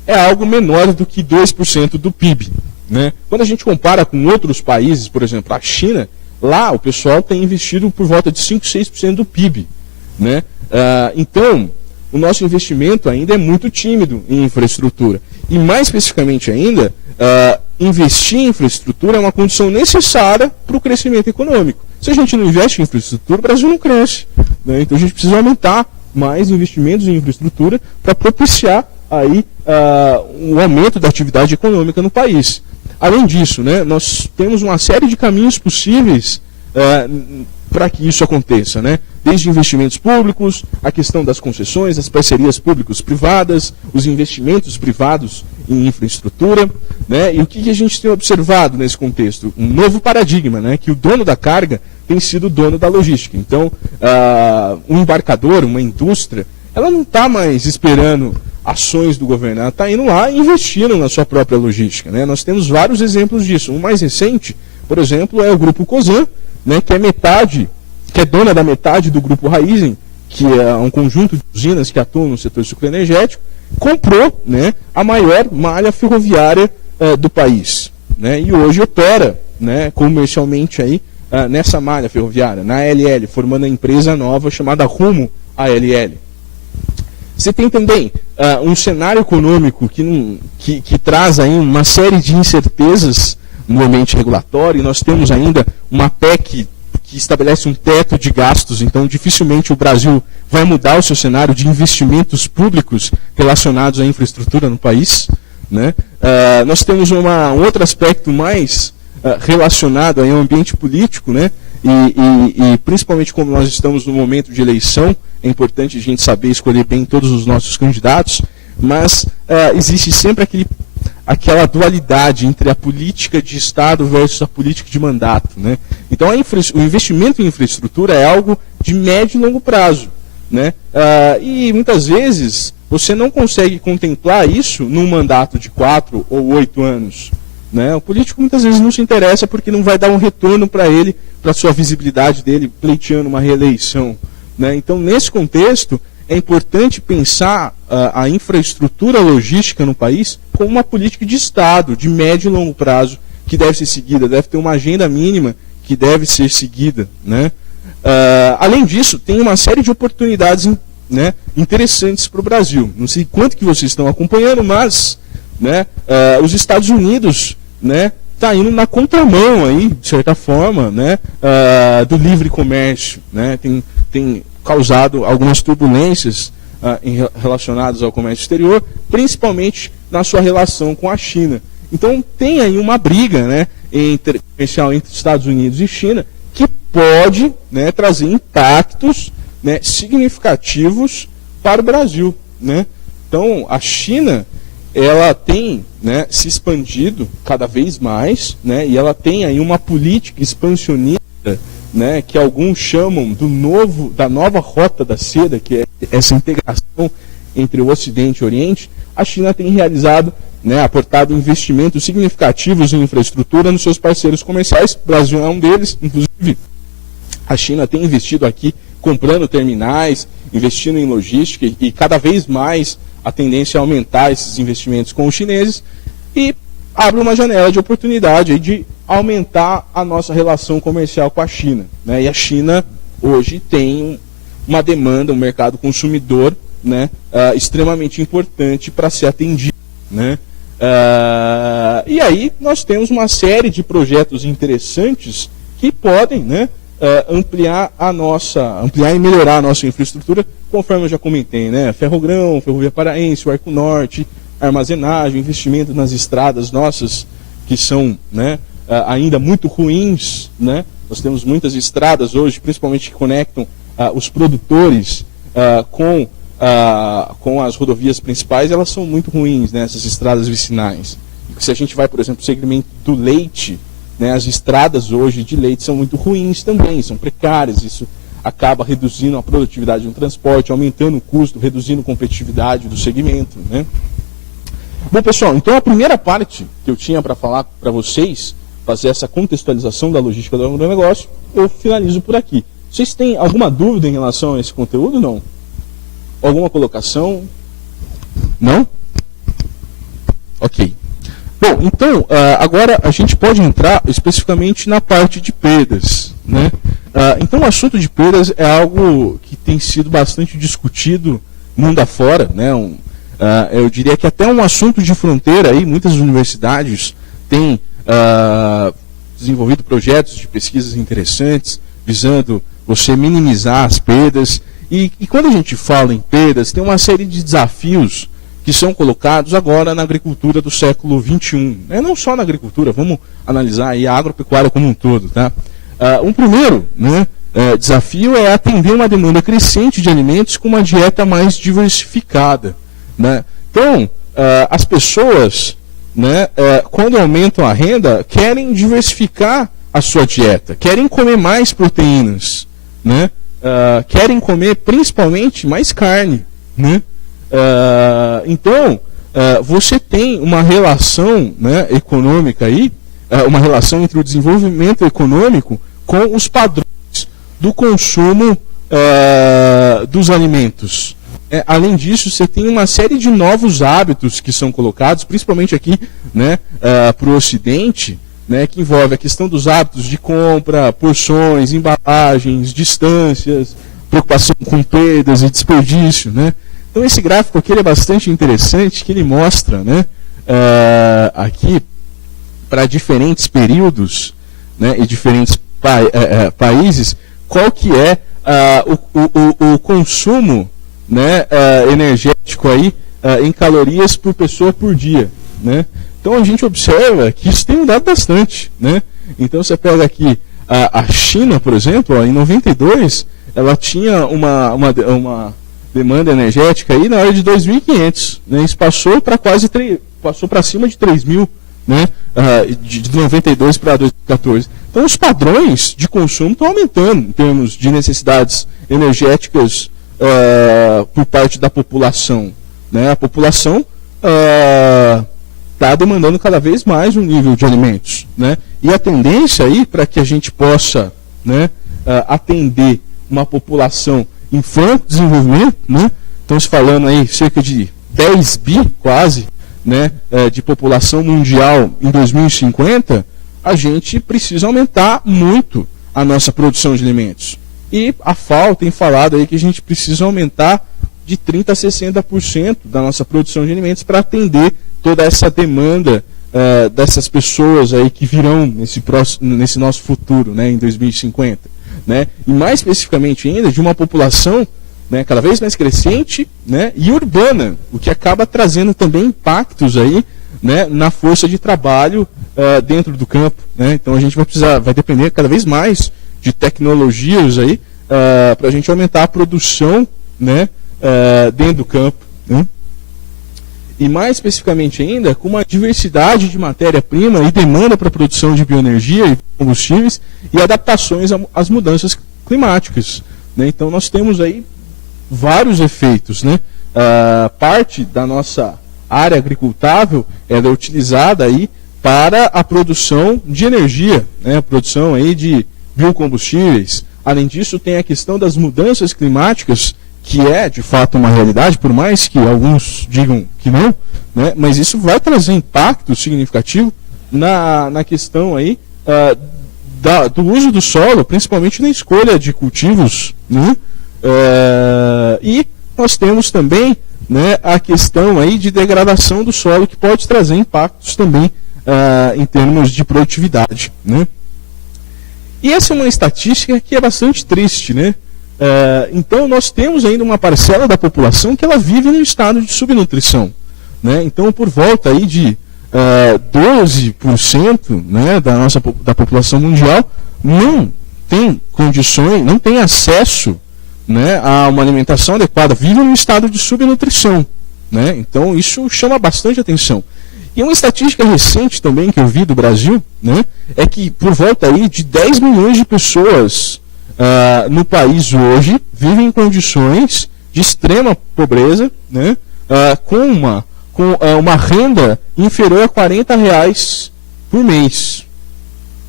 é algo menor do que 2% do PIB, né? Quando a gente compara com outros países, por exemplo, a China, lá o pessoal tem investido por volta de 5, 6% do PIB, né? Então, o nosso investimento ainda é muito tímido em infraestrutura. E mais especificamente ainda, investir em infraestrutura é uma condição necessária para o crescimento econômico. Se a gente não investe em infraestrutura, o Brasil não cresce, né? Então a gente precisa aumentar mais investimentos em infraestrutura para propiciar aí o aumento da atividade econômica no país. Além disso, né, nós temos uma série de caminhos possíveis para que isso aconteça, né? Desde investimentos públicos, a questão das concessões, as parcerias públicos-privadas, os investimentos privados em infraestrutura, né? E o que a gente tem observado nesse contexto? Um novo paradigma, né? Que o dono da carga tem sido o dono da logística. Então, um embarcador, uma indústria, ela não está mais esperando ações do governo, ela está indo lá e investindo na sua própria logística, né? Nós temos vários exemplos disso. O mais recente, por exemplo, é o Grupo Cosan, né, que é dona da metade do Grupo Raízen, que é um conjunto de usinas que atuam no setor sucroenergético, comprou, né, a maior malha ferroviária do país, né, e hoje opera, né, comercialmente aí, nessa malha ferroviária, na ALL, formando a empresa nova chamada Rumo ALL. Você tem também um cenário econômico que traz aí uma série de incertezas no ambiente regulatório, e nós temos ainda uma PEC que estabelece um teto de gastos, então dificilmente o Brasil vai mudar o seu cenário de investimentos públicos relacionados à infraestrutura no país, né? Nós temos um outro aspecto mais relacionado ao ambiente político, né? E principalmente como nós estamos no momento de eleição, é importante a gente saber escolher bem todos os nossos candidatos, mas existe sempre aquela dualidade entre a política de Estado versus a política de mandato, né? Então o investimento em infraestrutura é algo de médio e longo prazo, né? E muitas vezes você não consegue contemplar isso num mandato de 4 ou 8 anos, né? O político muitas vezes não se interessa porque não vai dar um retorno para ele, para a sua visibilidade dele, pleiteando uma reeleição, né? Então, nesse contexto, é importante pensar a infraestrutura logística no país como uma política de Estado, de médio e longo prazo, que deve ser seguida, deve ter uma agenda mínima que deve ser seguida, né? Além disso, tem uma série de oportunidades, né, interessantes para o Brasil. Não sei quanto que vocês estão acompanhando, mas, né, os Estados Unidos, né, está indo na contramão aí, de certa forma, né, do livre comércio, né? Tem causado algumas turbulências relacionadas ao comércio exterior, principalmente na sua relação com a China. Então tem aí uma briga, né, comercial entre Estados Unidos e China, que pode, né, trazer impactos, né, significativos para o Brasil, né? Então a China, ela tem, né, se expandido cada vez mais, né, e ela tem aí uma política expansionista, né, que alguns chamam da nova rota da seda, que é essa integração entre o Ocidente e o Oriente. A China tem realizado, né, aportado investimentos significativos em infraestrutura nos seus parceiros comerciais. O Brasil é um deles, inclusive a China tem investido aqui, comprando terminais, investindo em logística, e cada vez mais a tendência é aumentar esses investimentos com os chineses, e abre uma janela de oportunidade aí de aumentar a nossa relação comercial com a China, né? E a China hoje tem uma demanda, um mercado consumidor, né, extremamente importante para ser atendido, né? E aí nós temos uma série de projetos interessantes que podem, né, ampliar e melhorar a nossa infraestrutura, conforme eu já comentei, né? Ferrogrão, Ferrovia Paraense, o Arco Norte, armazenagem, investimento nas estradas nossas, que são, né, ainda muito ruins, né? Nós temos muitas estradas hoje, principalmente que conectam os produtores com as rodovias principais, elas são muito ruins, né, essas estradas vicinais. Se a gente vai, por exemplo, para o segmento do leite, né, as estradas hoje de leite são muito ruins também, são precárias, isso acaba reduzindo a produtividade do transporte, aumentando o custo, reduzindo a competitividade do segmento, né? Bom, pessoal, então a primeira parte que eu tinha para falar para vocês, fazer essa contextualização da logística do agronegócio, eu finalizo por aqui. Vocês têm alguma dúvida em relação a esse conteúdo, não? Alguma colocação? Não? Ok. Bom, então, agora a gente pode entrar especificamente na parte de perdas, né? Então, o assunto de perdas é algo que tem sido bastante discutido mundo afora, né? Eu diria que até um assunto de fronteira aí, muitas universidades têm desenvolvido projetos de pesquisas interessantes, visando você minimizar as perdas. E quando a gente fala em perdas, tem uma série de desafios que são colocados agora na agricultura do século XXI. Não só na agricultura, vamos analisar aí a agropecuária como um todo, tá? Um primeiro, né, desafio é atender uma demanda crescente de alimentos com uma dieta mais diversificada, né? Então, as pessoas, né, quando aumentam a renda, querem diversificar a sua dieta, querem comer mais proteínas, né? Querem comer principalmente mais carne, né? Então, você tem uma relação, né, econômica aí, uma relação entre o desenvolvimento econômico com os padrões do consumo dos alimentos. Além disso, você tem uma série de novos hábitos que são colocados, principalmente aqui, né, para o Ocidente, né, que envolve a questão dos hábitos de compra, porções, embalagens, distâncias, preocupação com perdas e desperdício, né? Então esse gráfico aqui ele é bastante interessante, que ele mostra, né, aqui para diferentes períodos, né, e diferentes países, qual que é o consumo, né, energético aí, em calorias por pessoa por dia, né? Então a gente observa que isso tem mudado bastante, né? Então você pega aqui a China, por exemplo, ó, em 92, ela tinha uma demanda energética aí na hora de 2.500, né? Isso passou para passou para cima de 3.000, né? De 92 para 2014. Então os padrões de consumo estão aumentando em termos de necessidades energéticas por parte da população, né? A população está demandando cada vez mais um nível de alimentos, né? E a tendência aí para que a gente possa, né, atender uma população em franco desenvolvimento, né? Estamos falando aí cerca de 10 bi quase, né, de população mundial em 2050, a gente precisa aumentar muito a nossa produção de alimentos. E a FAO tem falado aí que a gente precisa aumentar de 30% a 60% da nossa produção de alimentos para atender toda essa demanda dessas pessoas aí que virão nesse nosso futuro, né, em 2050. Né? E mais especificamente ainda, de uma população, né, cada vez mais crescente, né, e urbana, o que acaba trazendo também impactos aí, né, na força de trabalho dentro do campo. Né? Então a gente vai depender cada vez mais de tecnologias aí para a gente aumentar a produção, né, dentro do campo. Né? E mais especificamente ainda, com uma diversidade de matéria-prima e demanda para a produção de bioenergia e combustíveis e adaptações às mudanças climáticas. Né? Então nós temos aí vários efeitos. Né? Parte da nossa área agricultável ela é utilizada aí para a produção de energia, né? A produção aí de biocombustíveis. Além disso, tem a questão das mudanças climáticas, que é de fato uma realidade, por mais que alguns digam que não, né? Mas isso vai trazer impacto significativo na questão aí, do uso do solo, principalmente na escolha de cultivos. Né? E nós temos também, né, a questão aí de degradação do solo, que pode trazer impactos também em termos de produtividade. Né? E essa é uma estatística que é bastante triste, né? Então nós temos ainda uma parcela da população que ela vive no estado de subnutrição. Né? Então por volta aí de 12%, né, da população mundial não tem condições, não tem acesso, né, a uma alimentação adequada, vive no estado de subnutrição. Né? Então isso chama bastante atenção. E uma estatística recente também que eu vi do Brasil, né, é que por volta aí de 10 milhões de pessoas no país hoje vivem em condições de extrema pobreza, né, com uma renda inferior a R$40 por mês.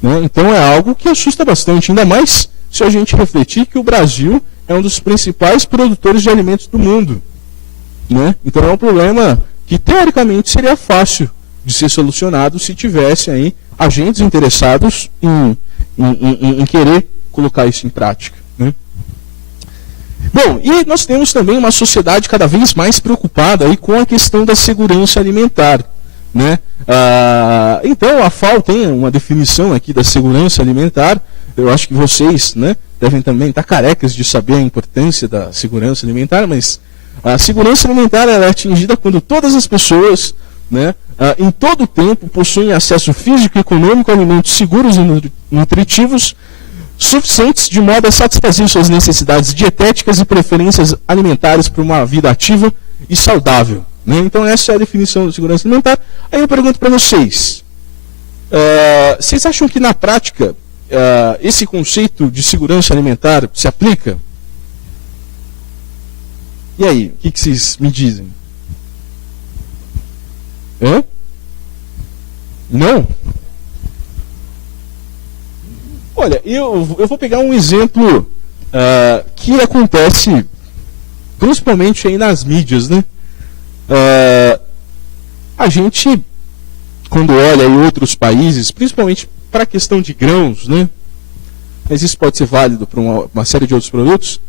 Né? Então é algo que assusta bastante, ainda mais se a gente refletir que o Brasil é um dos principais produtores de alimentos do mundo. Né? Então é um problema que teoricamente seria fácil de ser solucionado se tivesse aí agentes interessados em querer colocar isso em prática. Né? Bom, e nós temos também uma sociedade cada vez mais preocupada aí com a questão da segurança alimentar. Né? Então a FAO tem uma definição aqui da segurança alimentar. Eu acho que vocês, né, devem também estar carecas de saber a importância da segurança alimentar, mas a segurança alimentar ela é atingida quando todas as pessoas, né, em todo o tempo possuem acesso físico e econômico a alimentos seguros e nutritivos suficientes de modo a satisfazer suas necessidades dietéticas e preferências alimentares para uma vida ativa e saudável. Né? Então essa é a definição de segurança alimentar. Aí eu pergunto para vocês, vocês acham que na prática esse conceito de segurança alimentar se aplica? E aí, o que vocês me dizem? Não? Olha, eu vou pegar um exemplo que acontece principalmente aí nas mídias, né? A gente, quando olha em outros países, principalmente para a questão de grãos, né? Mas isso pode ser válido para uma série de outros produtos.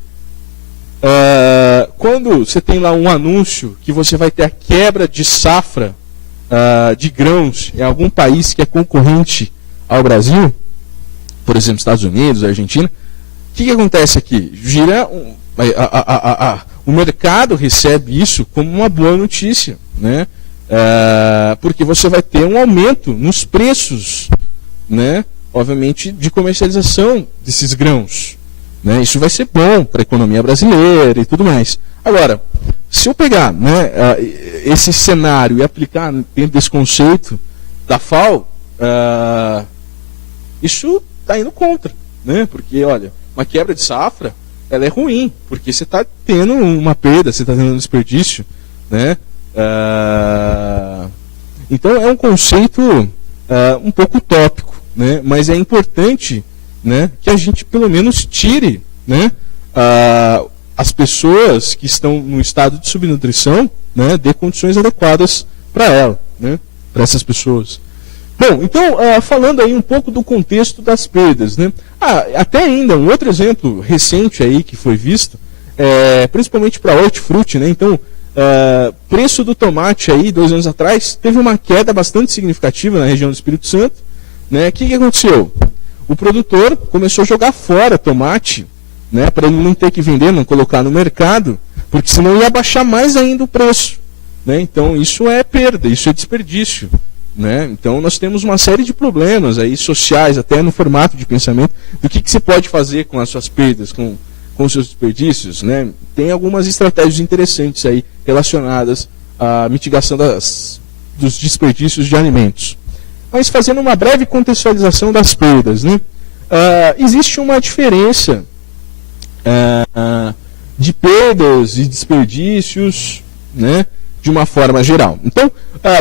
Quando você tem lá um anúncio que você vai ter a quebra de safra de grãos em algum país que é concorrente ao Brasil, por exemplo, Estados Unidos, Argentina, o que acontece aqui? Gira o mercado recebe isso como uma boa notícia, né? Porque você vai ter um aumento nos preços, né? Obviamente, de comercialização desses grãos, né? Isso vai ser bom para a economia brasileira e tudo mais. Agora, se eu pegar, né, esse cenário e aplicar dentro desse conceito da FAO, isso está indo contra, né? Porque, olha, uma quebra de safra, ela é ruim, porque você está tendo uma perda, você está tendo um desperdício, né? Então é um conceito um pouco utópico, né? Mas é importante, né, que a gente pelo menos tire, né, as pessoas que estão no estado de subnutrição, né, dê condições adequadas para ela, né, para essas pessoas. Bom, então, falando aí um pouco do contexto das perdas, né? Até ainda, um outro exemplo recente aí que foi visto, principalmente para hortifruti, né? Então, preço do tomate aí, 2 anos atrás, teve uma queda bastante significativa na região do Espírito Santo, né? O que aconteceu? O produtor começou a jogar fora tomate, né? Para ele não ter que vender, não colocar no mercado, porque senão ia baixar mais ainda o preço, né? Então, isso é perda, isso é desperdício. Né? Então nós temos uma série de problemas aí sociais, até no formato de pensamento, do que você pode fazer com as suas perdas, com os seus desperdícios, né? Tem algumas estratégias interessantes aí relacionadas à mitigação dos desperdícios de alimentos. Mas fazendo uma breve contextualização das perdas, né? Existe uma diferença de perdas e desperdícios, né, de uma forma geral. Então,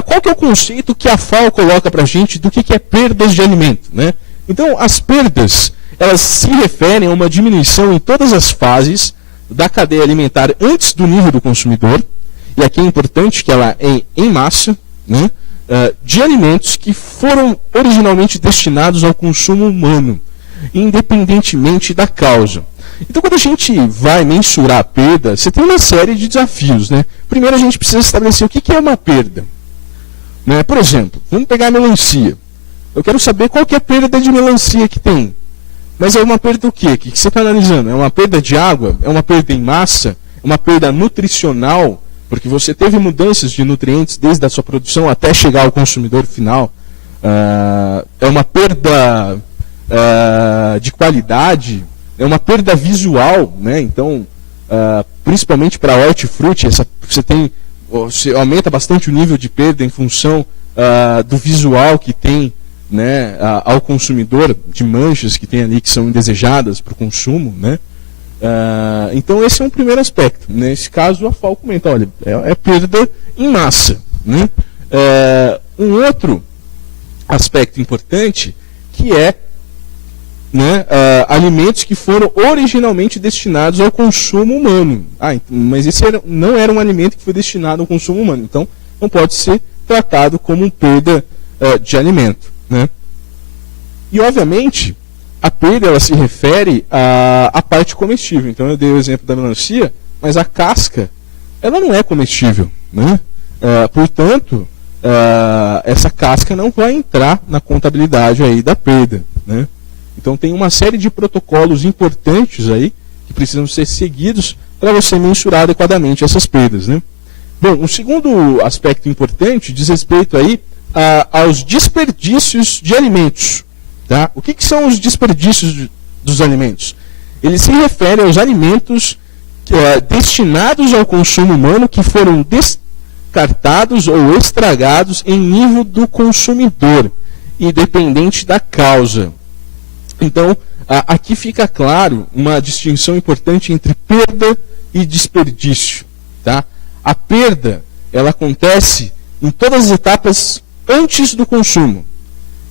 qual que é o conceito que a FAO coloca para a gente do que é perdas de alimento, né? Então, as perdas, elas se referem a uma diminuição em todas as fases da cadeia alimentar antes do nível do consumidor, e aqui é importante que ela é em massa, né, de alimentos que foram originalmente destinados ao consumo humano, independentemente da causa. Então, quando a gente vai mensurar a perda, você tem uma série de desafios, né? Primeiro, a gente precisa estabelecer o que é uma perda. Né? Por exemplo, vamos pegar a melancia. Eu quero saber qual que é a perda de melancia que tem. Mas é uma perda do quê? O que você está analisando? É uma perda de água? É uma perda em massa? É uma perda nutricional? Porque você teve mudanças de nutrientes desde a sua produção até chegar ao consumidor final. É uma perda de qualidade? É uma perda visual, né? Então, principalmente para hortifruti, você aumenta bastante o nível de perda em função do visual que tem, né, ao consumidor, de manchas que tem ali que são indesejadas para o consumo, né? Então esse é um primeiro aspecto. Nesse caso a FAO comenta, olha, é perda em massa, né? Um outro aspecto importante que é, né, alimentos que foram originalmente destinados ao consumo humano. Mas esse não era um alimento que foi destinado ao consumo humano, então não pode ser tratado como perda de alimento, né? E obviamente a perda ela se refere à parte comestível. Então eu dei o exemplo da melancia, mas a casca ela não é comestível, né? Portanto, essa casca não vai entrar na contabilidade aí da perda, né? Então tem uma série de protocolos importantes aí que precisam ser seguidos para você mensurar adequadamente essas perdas, né? Bom, um segundo aspecto importante diz respeito aí aos desperdícios de alimentos, tá? O que são os desperdícios dos alimentos? Eles se referem aos alimentos destinados ao consumo humano que foram descartados ou estragados em nível do consumidor, independente da causa. Então, aqui fica claro uma distinção importante entre perda e desperdício, tá? A perda, ela acontece em todas as etapas antes do consumo.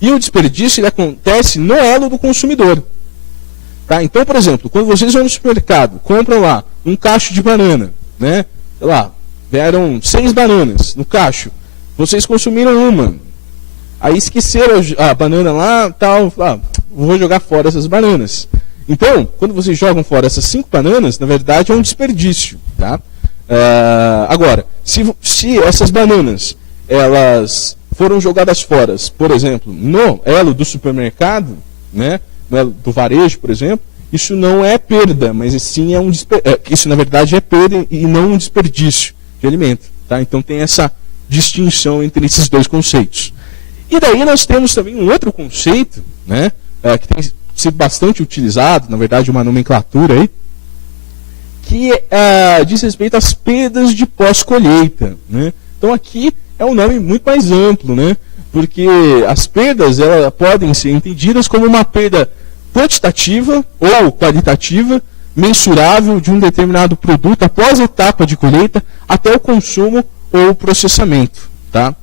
E o desperdício, ele acontece no elo do consumidor. Tá? Então, por exemplo, quando vocês vão no supermercado, compram lá um cacho de banana, né? Sei lá, vieram 6 bananas no cacho, vocês consumiram uma. Aí esqueceram a banana lá, tal, vou jogar fora essas bananas. Então, quando vocês jogam fora essas 5 bananas, na verdade é um desperdício, tá? Agora, se essas bananas elas foram jogadas fora, por exemplo, no elo do supermercado, né, do varejo, por exemplo, isso não é perda, mas sim isso na verdade é perda e não um desperdício de alimento. Tá? Então tem essa distinção entre esses dois conceitos. E daí nós temos também um outro conceito, né, que tem sido bastante utilizado, na verdade uma nomenclatura aí, que diz respeito às perdas de pós-colheita. Né? Então aqui é um nome muito mais amplo, né? Porque as perdas elas podem ser entendidas como uma perda quantitativa ou qualitativa, mensurável de um determinado produto após a etapa de colheita até o consumo ou processamento. Tá?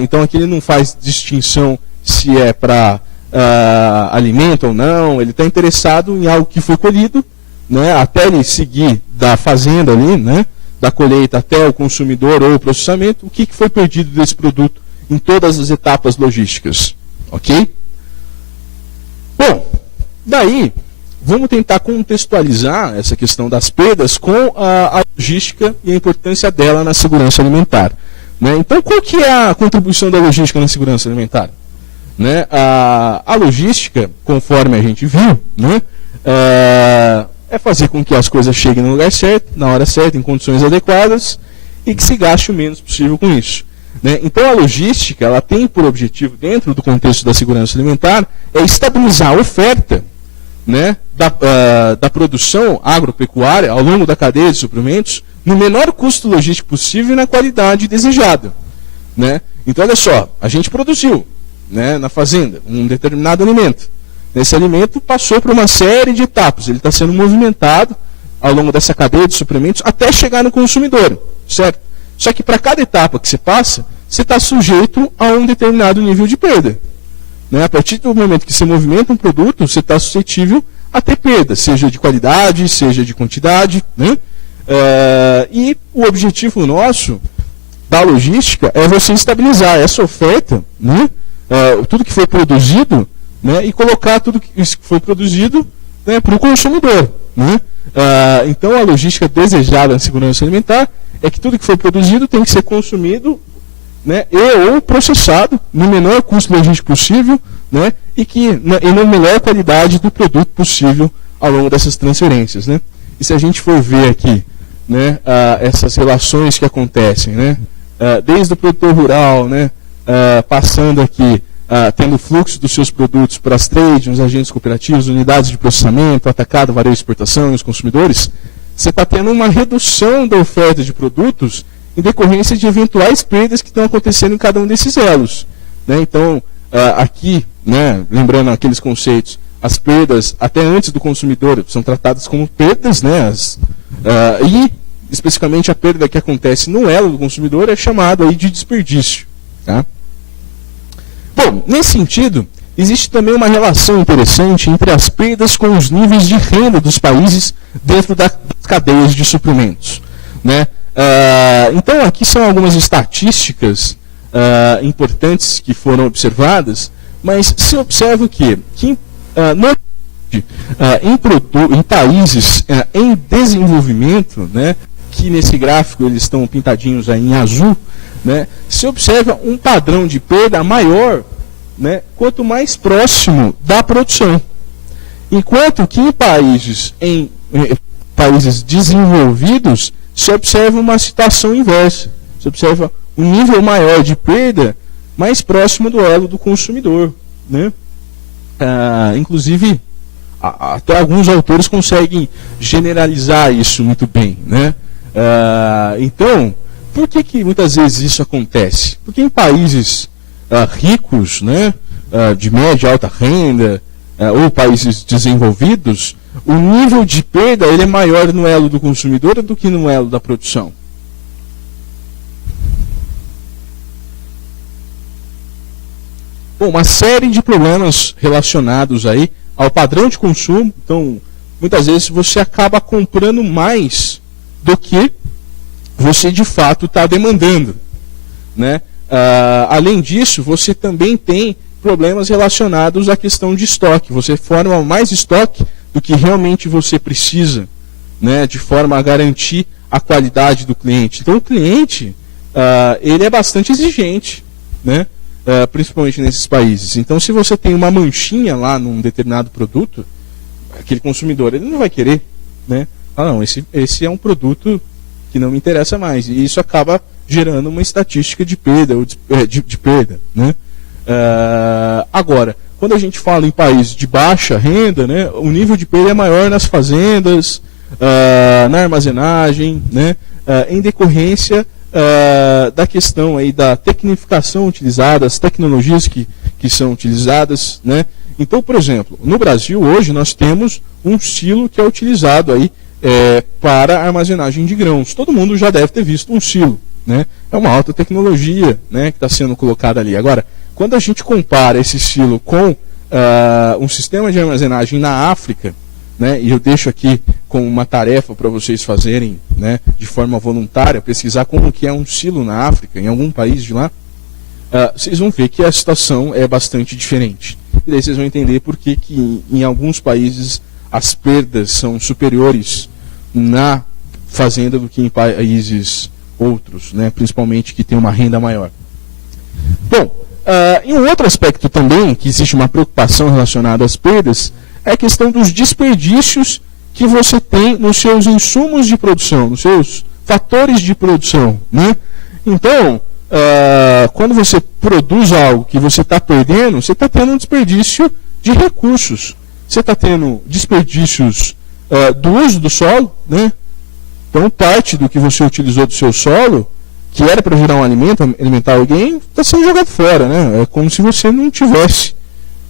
Então aqui ele não faz distinção se é para alimento ou não, ele está interessado em algo que foi colhido, né, até ele seguir da fazenda ali, né, da colheita até o consumidor ou o processamento, o que foi perdido desse produto em todas as etapas logísticas. Ok? Bom, daí vamos tentar contextualizar essa questão das perdas com a logística e a importância dela na segurança alimentar. Né? Então, qual que é a contribuição da logística na segurança alimentar? Né? A logística, conforme a gente viu, né, é fazer com que as coisas cheguem no lugar certo, na hora certa, em condições adequadas e que se gaste o menos possível com isso. Né? Então a logística ela tem por objetivo, dentro do contexto da segurança alimentar, estabilizar a oferta, né, da produção agropecuária ao longo da cadeia de suprimentos no menor custo logístico possível e na qualidade desejada. Né? Então olha só, a gente produziu, né, na fazenda um determinado alimento. Esse alimento passou por uma série de etapas, ele está sendo movimentado ao longo dessa cadeia de suprimentos até chegar no consumidor, certo? Só que para cada etapa que você passa, você está sujeito a um determinado nível de perda. Né? A partir do momento que você movimenta um produto, você está suscetível a ter perda, seja de qualidade, seja de quantidade. Né? E o objetivo nosso da logística é você estabilizar essa oferta, né? Tudo que foi produzido, né? E colocar tudo que foi produzido, né, para o consumidor. Né? Então a logística desejada na segurança alimentar é que tudo que foi produzido tem que ser consumido, né, ou processado no menor custo logístico possível, né, e na melhor qualidade do produto possível ao longo dessas transferências. Né? E se a gente for ver aqui, né, essas relações que acontecem, né, desde o produtor rural, né, passando aqui, tendo fluxo dos seus produtos para as trades, os agentes cooperativos, unidades de processamento, atacado, varejo e exportação e os consumidores, você está tendo uma redução da oferta de produtos em decorrência de eventuais perdas que estão acontecendo em cada um desses elos. Né? Então, aqui, né, lembrando aqueles conceitos, as perdas até antes do consumidor são tratadas como perdas, né, e especificamente a perda que acontece no elo do consumidor é chamada aí de desperdício. Tá? Bom, nesse sentido, existe também uma relação interessante entre as perdas com os níveis de renda dos países dentro das cadeias de suprimentos. Né? Então, aqui são algumas estatísticas importantes que foram observadas, mas se observa que em países em desenvolvimento, né, que nesse gráfico eles estão pintadinhos aí em azul, né, se observa um padrão de perda maior, né, quanto mais próximo da produção. Enquanto que em países desenvolvidos se observa uma situação inversa. Se observa um nível maior de perda mais próximo do elo do consumidor. Né? Inclusive, até alguns autores conseguem generalizar isso muito bem. Né? Então, por que muitas vezes isso acontece? Porque em países ricos, né, de média e alta renda, ou países desenvolvidos, o nível de perda ele é maior no elo do consumidor do que no elo da produção. Bom, uma série de problemas relacionados aí ao padrão de consumo. Então, muitas vezes você acaba comprando mais do que você de fato está demandando. Né? Além disso, você também tem problemas relacionados à questão de estoque. Você forma mais estoque do que realmente você precisa, né, de forma a garantir a qualidade do cliente. Então o cliente ele é bastante exigente, né? principalmente nesses países. Então, se você tem uma manchinha lá num determinado produto, aquele consumidor ele não vai querer, né? Não, esse é um produto que não me interessa mais. E isso acaba gerando uma estatística de perda, de perda, né? Agora, quando a gente fala em países de baixa renda, né, o nível de perda é maior nas fazendas, na armazenagem, né, em decorrência da questão aí da tecnificação utilizada, as tecnologias que são utilizadas, né? Então, por exemplo, no Brasil hoje nós temos um silo que é utilizado aí para armazenagem de grãos. Todo mundo já deve ter visto um silo, né? É uma alta tecnologia, né, que está sendo colocada ali. Agora, quando a gente compara esse silo com um sistema de armazenagem na África, né, e eu deixo aqui como uma tarefa para vocês fazerem, né, de forma voluntária, pesquisar como que é um silo na África, em algum país de lá, vocês vão ver que a situação é bastante diferente. E daí vocês vão entender por que em alguns países as perdas são superiores na fazenda do que em países outros, né, principalmente que tem uma renda maior. Bom, e um outro aspecto também, que existe uma preocupação relacionada às perdas, é a questão dos desperdícios que você tem nos seus insumos de produção, nos seus fatores de produção, né? Então, quando você produz algo que você está perdendo, você está tendo um desperdício de recursos. Você está tendo desperdícios do uso do solo, né? Então, parte do que você utilizou do seu solo, que era para gerar um alimento, alimentar alguém, está sendo jogado fora, né? É como se você não tivesse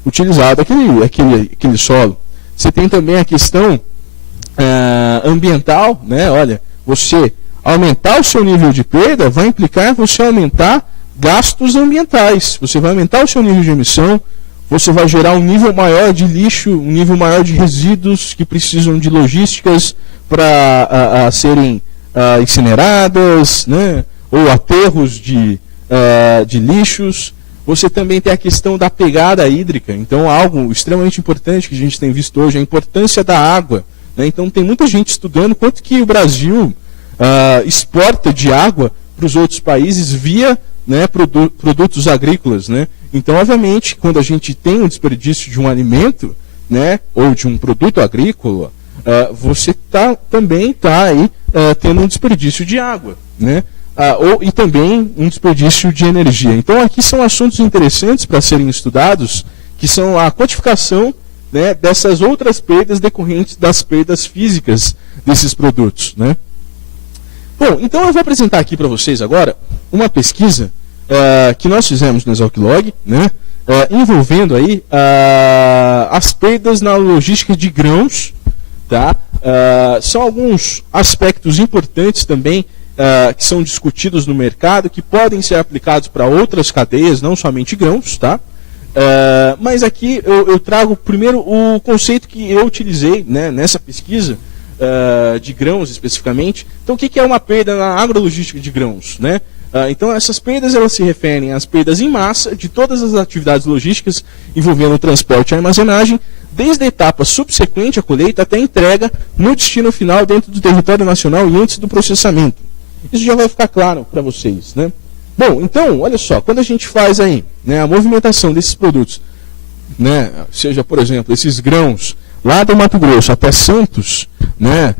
utilizado aquele solo. Você tem também a questão ambiental, né? Olha, você aumentar o seu nível de perda vai implicar você aumentar gastos ambientais. Você vai aumentar o seu nível de emissão, você vai gerar um nível maior de lixo, um nível maior de resíduos que precisam de logísticas para serem incineradas, né? Ou aterros de lixos. Você também tem a questão da pegada hídrica. Então, algo extremamente importante que a gente tem visto hoje, a importância da água, né? Então, tem muita gente estudando quanto que o Brasil exporta de água para os outros países via, né, produtos agrícolas, né? Então, obviamente, quando a gente tem um desperdício de um alimento, né, ou de um produto agrícola, você também está aí tendo um desperdício de água, né? E também um desperdício de energia. Então, aqui são assuntos interessantes para serem estudados, que são a quantificação, né, dessas outras perdas decorrentes das perdas físicas desses produtos, né? Bom, então eu vou apresentar aqui para vocês agora uma pesquisa que nós fizemos no Exalc-Log, né, envolvendo aí as perdas na logística de grãos, tá? São alguns aspectos importantes também que são discutidos no mercado, que podem ser aplicados para outras cadeias, não somente grãos, tá? Mas aqui eu trago primeiro o conceito que eu utilizei, né, nessa pesquisa de grãos especificamente. Então, o que é uma perda na agrologística de grãos, né? Então, essas perdas elas se referem às perdas em massa de todas as atividades logísticas envolvendo o transporte e a armazenagem, desde a etapa subsequente à colheita até a entrega no destino final dentro do território nacional e antes do processamento. Isso já vai ficar claro para vocês, né? Bom, então, olha só, quando a gente faz aí, né, a movimentação desses produtos, né, seja, por exemplo, esses grãos lá do Mato Grosso até Santos, né,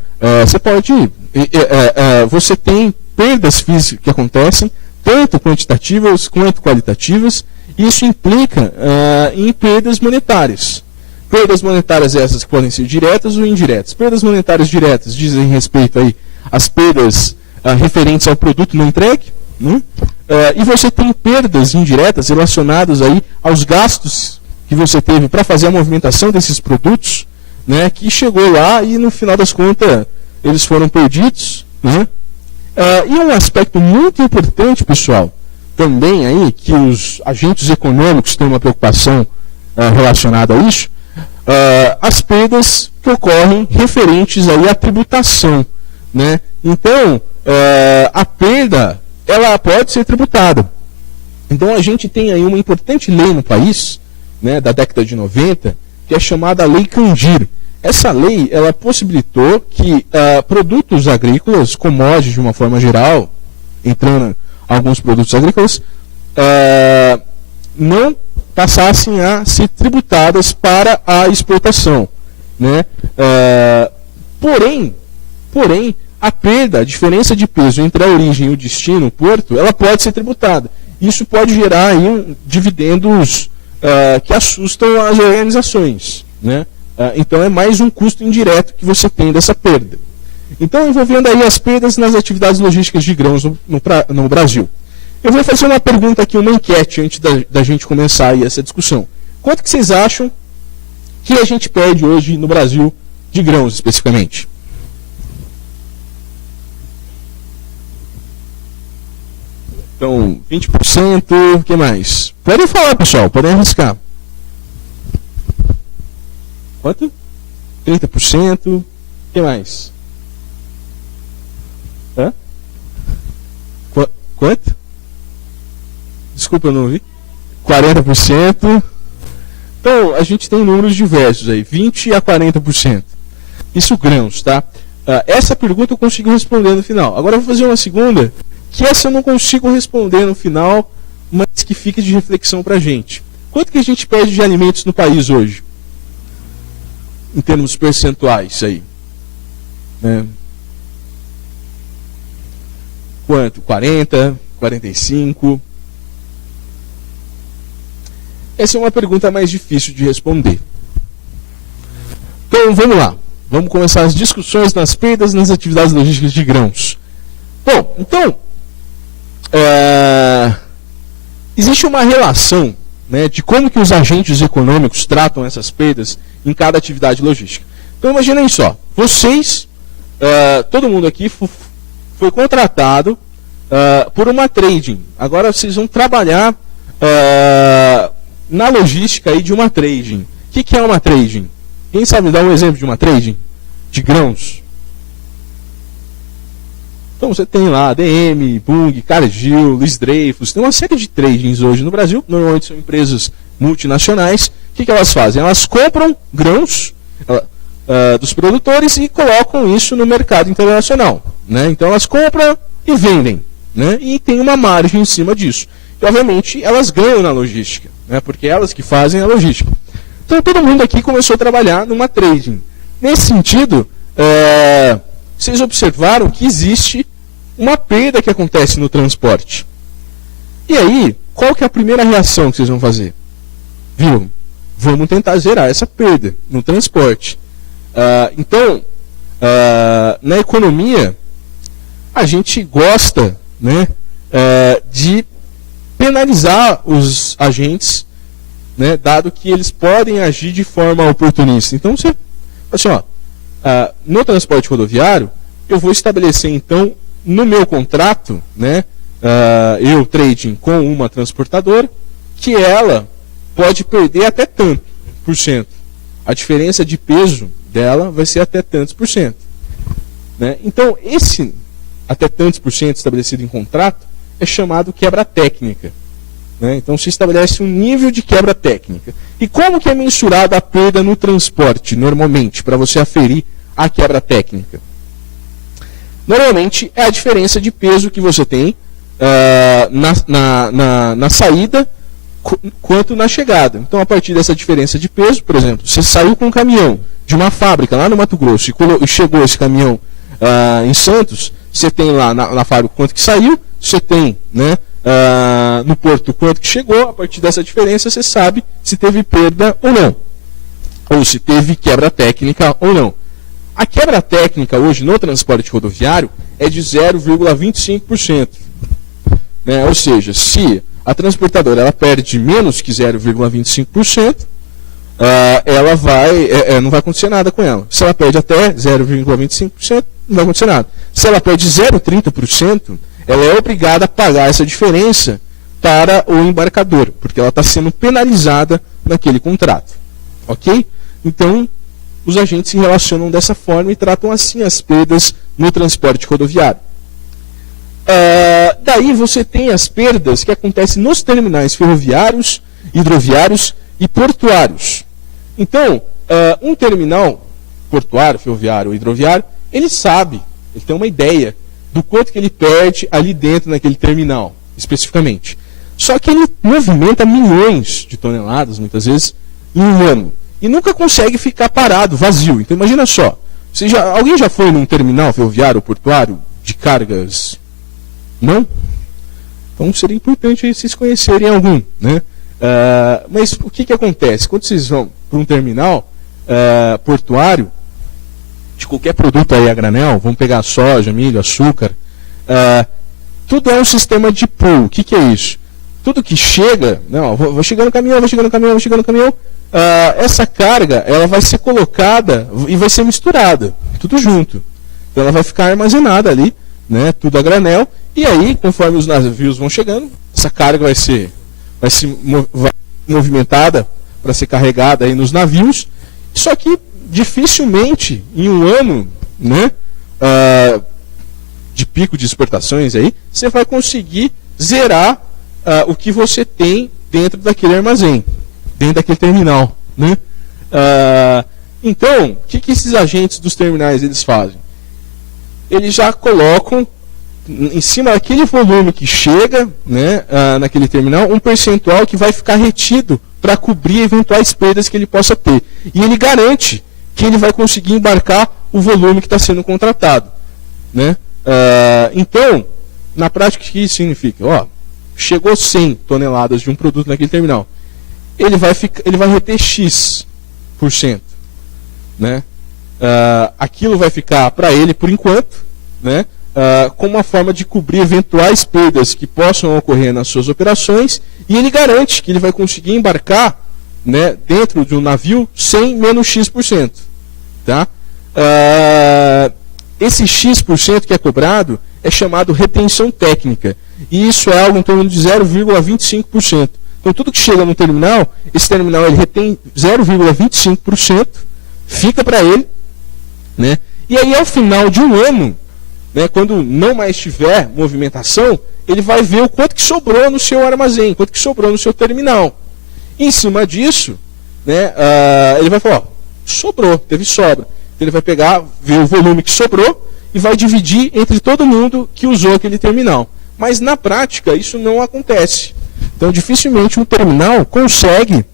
você tem perdas físicas que acontecem, tanto quantitativas quanto qualitativas, e isso implica em perdas monetárias. Perdas monetárias essas que podem ser diretas ou indiretas. Perdas monetárias diretas dizem respeito aí às perdas referentes ao produto não entregue, né? E você tem perdas indiretas relacionadas aí aos gastos que você teve para fazer a movimentação desses produtos, né, que chegou lá e no final das contas eles foram perdidos, né? E um aspecto muito importante, pessoal, também aí que os agentes econômicos têm uma preocupação relacionada a isso, as perdas que ocorrem referentes aí à tributação, né? Então, a perda ela pode ser tributada. Então, a gente tem aí uma importante lei no país, né, da década de 90, que é chamada Lei Candir. Essa lei ela possibilitou que produtos agrícolas, commodities de uma forma geral, entrando alguns produtos agrícolas, não passassem a ser tributadas para a exportação, né? Porém, a perda, a diferença de peso entre a origem e o destino, o porto, ela pode ser tributada. Isso pode gerar aí dividendos que assustam as organizações, né? Então é mais um custo indireto que você tem dessa perda. Então, envolvendo aí as perdas nas atividades logísticas de grãos no Brasil. Eu vou fazer uma pergunta aqui, uma enquete, antes da gente começar aí essa discussão. Quanto que vocês acham que a gente perde hoje no Brasil de grãos, especificamente? Então, 20%, o que mais? Podem falar, pessoal, podem arriscar. Quanto? 30%, o que mais? Hã? Quanto? Desculpa, eu não ouvi. 40%. Então, a gente tem números diversos aí, 20% a 40%. Isso grãos, tá? Essa pergunta eu consigo responder no final. Agora eu vou fazer uma segunda, que essa eu não consigo responder no final, mas que fica de reflexão pra gente. Quanto que a gente perde de alimentos no país hoje? Em termos percentuais aí. Né? Quanto? 40%, 45%? Essa é uma pergunta mais difícil de responder. Então, vamos lá. Vamos começar as discussões nas perdas nas atividades logísticas de grãos. Bom, então, existe uma relação, né, de como que os agentes econômicos tratam essas perdas em cada atividade logística. Então, imaginem só. Vocês, todo mundo aqui foi contratado por uma trading. Agora vocês vão trabalhar na logística aí de uma trading. O que é uma trading? Quem sabe dar um exemplo de uma trading? De grãos. Então você tem lá ADM, Bunge, Cargill, Luiz Dreyfus, tem uma série de tradings hoje no Brasil, normalmente são empresas multinacionais. O que elas fazem? Elas compram grãos dos produtores e colocam isso no mercado internacional. Né? Então elas compram e vendem. Né? E tem uma margem em cima disso. E obviamente elas ganham na logística, né? Porque elas que fazem a logística. Então todo mundo aqui começou a trabalhar numa trading. Nesse sentido, vocês observaram que existe uma perda que acontece no transporte. E aí, qual que é a primeira reação que vocês vão fazer? Viu? Vamos tentar zerar essa perda no transporte. Então, na economia, a gente gosta, né, de penalizar os agentes, né, dado que eles podem agir de forma oportunista. Então, você, assim, no transporte rodoviário, eu vou estabelecer, então, no meu contrato, né, eu trading com uma transportadora, que ela pode perder até tanto por cento. A diferença de peso dela vai ser até tantos por cento. Né? Então, esse até tantos por cento estabelecido em contrato é chamado quebra técnica. Né? Então se estabelece um nível de quebra técnica. E como que é mensurada a perda no transporte, normalmente, para você aferir a quebra técnica? Normalmente é a diferença de peso que você tem na saída quanto na chegada. Então a partir dessa diferença de peso, por exemplo, você saiu com um caminhão de uma fábrica lá no Mato Grosso e chegou esse caminhão em Santos, você tem lá na fábrica quanto que saiu, você tem, né, no porto quanto que chegou, a partir dessa diferença você sabe se teve perda ou não, ou se teve quebra técnica ou não. A quebra técnica hoje no transporte rodoviário é de 0,25%. Né? Ou seja, se a transportadora ela perde menos que 0,25%, ela não vai acontecer nada com ela. Se ela perde até 0,25%, não vai acontecer nada. Se ela perde 0,30%, ela é obrigada a pagar essa diferença para o embarcador, porque ela está sendo penalizada naquele contrato. Ok? Então, os agentes se relacionam dessa forma e tratam assim as perdas no transporte rodoviário. Daí você tem as perdas que acontecem nos terminais ferroviários, hidroviários e portuários. Então, um terminal portuário, ferroviário ou hidroviário, ele sabe, ele tem uma ideia do quanto que ele perde ali dentro naquele terminal, especificamente. Só que ele movimenta milhões de toneladas, muitas vezes, em um ano. E nunca consegue ficar parado, vazio. Então imagina só, alguém já foi num terminal ferroviário ou portuário de cargas? Não? Então seria importante vocês conhecerem algum, né? Mas o que acontece? Quando vocês vão para um terminal portuário, de qualquer produto aí a granel, vamos pegar soja, milho, açúcar, tudo é um sistema de pool. O que é isso? Tudo que chega, vai chegando caminhão, essa carga ela vai ser colocada e vai ser misturada, tudo junto. Então ela vai ficar armazenada ali, né, tudo a granel, e aí, conforme os navios vão chegando, essa carga vai ser movimentada para ser carregada aí nos navios, só que dificilmente em um ano, né, de pico de exportações aí, você vai conseguir zerar o que você tem dentro daquele armazém, dentro daquele terminal, né? Então, o que esses agentes dos terminais eles fazem? Eles já colocam em cima daquele volume que chega, né, naquele terminal, um percentual que vai ficar retido para cobrir eventuais perdas que ele possa ter. E ele garante que ele vai conseguir embarcar o volume que está sendo contratado, né? Então, na prática, o que isso significa? Chegou 100 toneladas de um produto naquele terminal. Ele vai reter X%, né? Aquilo vai ficar para ele por enquanto, né? Com uma forma de cobrir eventuais perdas que possam ocorrer nas suas operações, e ele garante que ele vai conseguir embarcar, né, dentro de um navio 100 menos X%. Tá? Esse X% que é cobrado é chamado retenção técnica, e isso é algo em torno de 0,25%. Então tudo que chega no terminal, esse terminal ele retém 0,25%, fica para ele, né? E aí ao final de um ano, né, quando não mais tiver movimentação, ele vai ver o quanto que sobrou no seu armazém, quanto que sobrou no seu terminal. E em cima disso, né, ele vai falar, sobrou, teve sobra. Então ele vai pegar, ver o volume que sobrou e vai dividir entre todo mundo que usou aquele terminal. Mas na prática isso não acontece. Então dificilmente um terminal consegue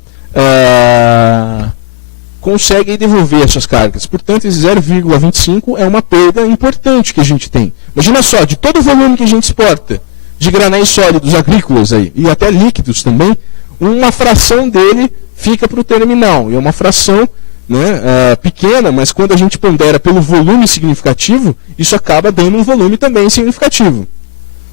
devolver essas cargas. Portanto, esse 0,25 é uma perda importante que a gente tem. Imagina só, de todo o volume que a gente exporta, de granéis sólidos agrícolas aí, e até líquidos também, uma fração dele fica para o terminal. E é uma fração, né, pequena, mas quando a gente pondera pelo volume significativo, isso acaba dando um volume também significativo.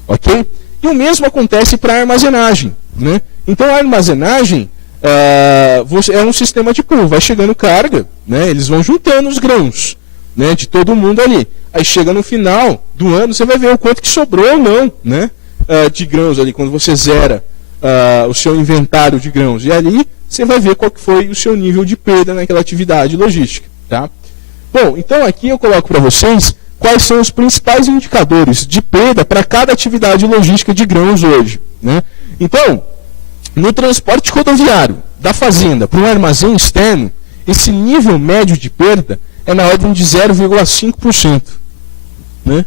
Ok? E o mesmo acontece para a armazenagem, né? Então a armazenagem é um sistema de pool, vai chegando carga, né? Eles vão juntando os grãos, né, de todo mundo ali. Aí chega no final do ano, você vai ver o quanto que sobrou ou não, né, de grãos ali, quando você zera o seu inventário de grãos. E ali você vai ver qual que foi o seu nível de perda naquela atividade logística. Tá? Bom, então aqui eu coloco para vocês quais são os principais indicadores de perda para cada atividade logística de grãos hoje, né? Então, no transporte rodoviário da fazenda para um armazém externo, esse nível médio de perda é na ordem de 0,5%. Né?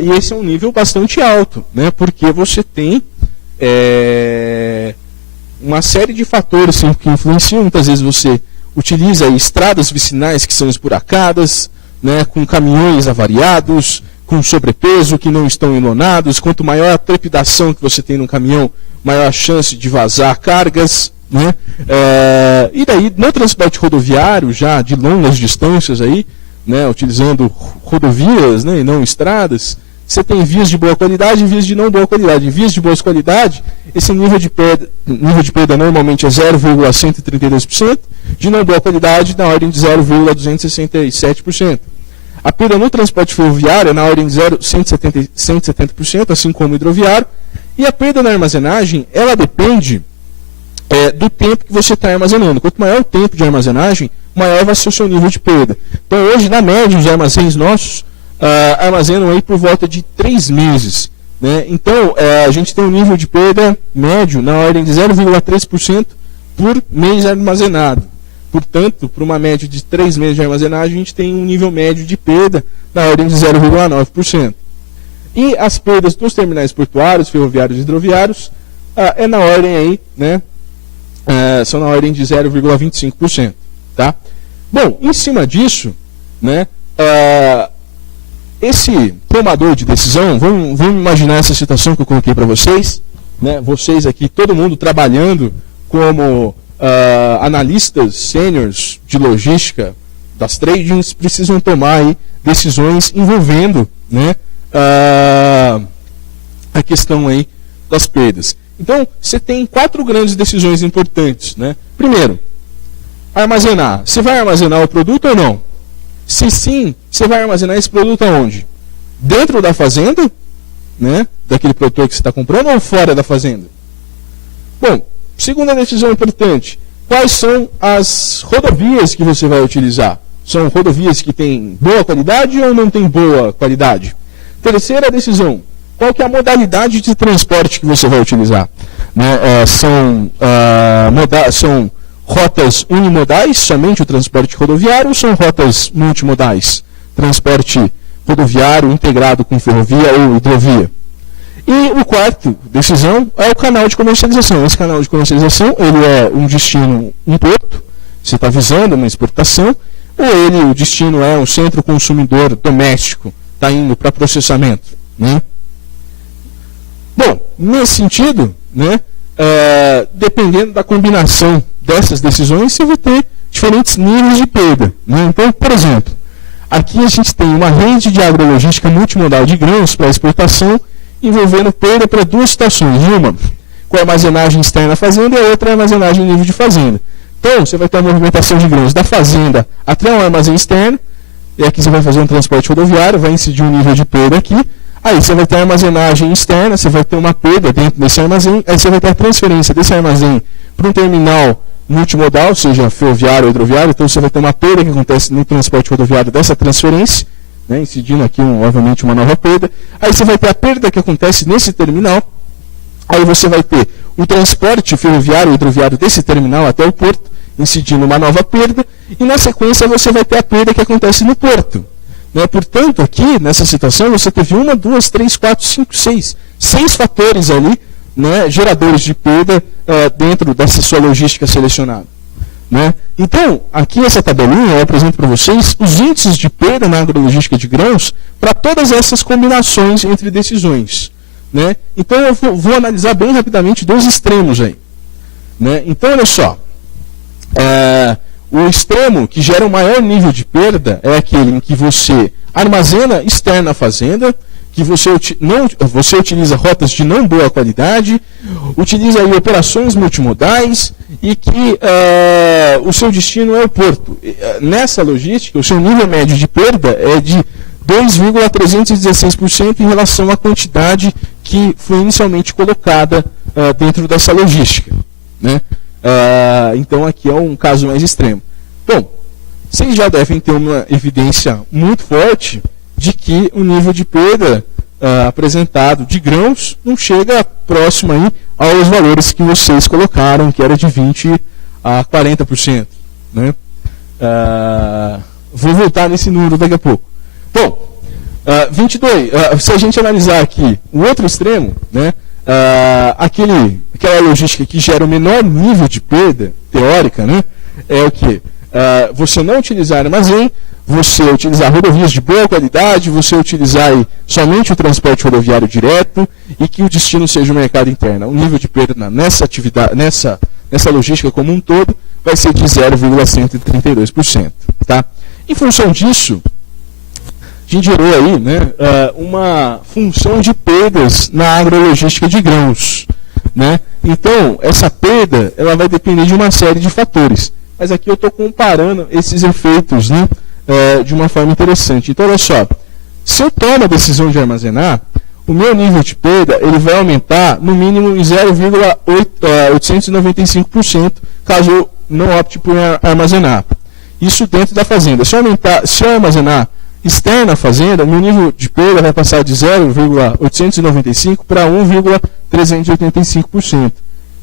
E esse é um nível bastante alto, né? Porque você tem uma série de fatores que influenciam. Muitas vezes você utiliza estradas vicinais que são esburacadas, né, com caminhões avariados, com sobrepeso, que não estão ilonados. Quanto maior a trepidação que você tem no caminhão, maior a chance de vazar cargas, né? E daí, no transporte rodoviário, já de longas distâncias, aí, né, utilizando rodovias, né, e não estradas, você tem vias de boa qualidade e vias de não boa qualidade. Em vias de boa qualidade, esse nível de perda normalmente é 0,132%, de não boa qualidade na ordem de 0,267%. A perda no transporte ferroviário é na ordem de 170%, assim como o hidroviário. E a perda na armazenagem, ela depende do tempo que você está armazenando. Quanto maior o tempo de armazenagem, maior vai ser o seu nível de perda. Então hoje, na média, os armazéns nossos armazenam aí por volta de 3 meses. Né? Então, a gente tem um nível de perda médio na ordem de 0,3% por mês armazenado. Portanto, para uma média de 3 meses de armazenagem, a gente tem um nível médio de perda na ordem de 0,9%. E as perdas dos terminais portuários, ferroviários e hidroviários é na ordem aí, né? São na ordem de 0,25%. Tá? Bom, em cima disso, né, esse tomador de decisão, vamos imaginar essa situação que eu coloquei para vocês, né, vocês aqui, todo mundo trabalhando como analistas sêniores de logística das tradings, precisam tomar aí decisões envolvendo, né, a questão aí das perdas. Então, você tem 4 grandes decisões importantes. Né? Primeiro, armazenar. Você vai armazenar o produto ou não? Se sim, você vai armazenar esse produto aonde? Dentro da fazenda, né, daquele produtor que você está comprando, ou fora da fazenda? Bom, segunda decisão importante. Quais são as rodovias que você vai utilizar? São rodovias que têm boa qualidade ou não têm boa qualidade? Terceira decisão. Qual que é a modalidade de transporte que você vai utilizar? Né, são rotas unimodais, somente o transporte rodoviário, ou são rotas multimodais? Transporte rodoviário integrado com ferrovia ou hidrovia. E o quarto decisão é o canal de comercialização. Esse canal de comercialização, ele é um destino, um porto, você está visando uma exportação, ou o destino é um centro consumidor doméstico, está indo para processamento. Né? Bom, nesse sentido, né, dependendo da combinação dessas decisões, você vai ter diferentes níveis de perda. Né? Então, por exemplo, aqui a gente tem uma rede de agrologística multimodal de grãos para exportação, envolvendo perda para 2 situações. Uma com armazenagem externa à fazenda e a outra é armazenagem em nível de fazenda. Então, você vai ter a movimentação de grãos da fazenda até um armazém externo, e aqui você vai fazer um transporte rodoviário, vai incidir um nível de perda aqui. Aí você vai ter a armazenagem externa, você vai ter uma perda dentro desse armazém, aí você vai ter a transferência desse armazém para um terminal multimodal, seja ferroviário ou hidroviário, então você vai ter uma perda que acontece no transporte rodoviário dessa transferência, né, incidindo aqui, obviamente, uma nova perda. Aí você vai ter a perda que acontece nesse terminal, aí você vai ter o transporte ferroviário ou hidroviário desse terminal até o porto, incidindo uma nova perda, e na sequência você vai ter a perda que acontece no porto. Né? Portanto, aqui, nessa situação, você teve 1, 2, 3, 4, 5, 6. 6 fatores ali, né, geradores de perda dentro dessa sua logística selecionada. Né? Então, aqui essa tabelinha eu apresento para vocês os índices de perda na agrologística de grãos para todas essas combinações entre decisões. Né? Então, eu vou analisar bem rapidamente 2 extremos aí. Né? Então, olha só. O extremo que gera o maior nível de perda é aquele em que você armazena externa à fazenda, que você utiliza rotas de não boa qualidade, utiliza aí operações multimodais e que o seu destino é o porto. Nessa logística, o seu nível médio de perda é de 2,316% em relação à quantidade que foi inicialmente colocada dentro dessa logística. Né? Então aqui é um caso mais extremo. Bom, vocês já devem ter uma evidência muito forte de que o nível de perda apresentado de grãos não chega próximo aí aos valores que vocês colocaram, que era de 20% a 40%. Né? Vou voltar nesse número daqui a pouco. Bom, 22, se a gente analisar aqui o outro extremo, né, aquela logística que gera o menor nível de perda teórica, né, é o que? Você não utilizar armazém, você utilizar rodovias de boa qualidade, você utilizar aí somente o transporte rodoviário direto e que o destino seja o mercado interno. O nível de perda nessa atividade, nessa logística como um todo, vai ser de 0,132%. Tá? Em função disso, a gente gerou aí, né, uma função de perdas na agrologística de grãos. Né? Então, essa perda ela vai depender de uma série de fatores. Mas aqui eu estou comparando esses efeitos, né, de uma forma interessante. Então, olha só, se eu tomo a decisão de armazenar, o meu nível de perda ele vai aumentar no mínimo em 0,895%, caso eu não opte por armazenar. Isso dentro da fazenda. Se eu armazenar externa à fazenda, o meu nível de perda vai passar de 0,895 para 1,385%.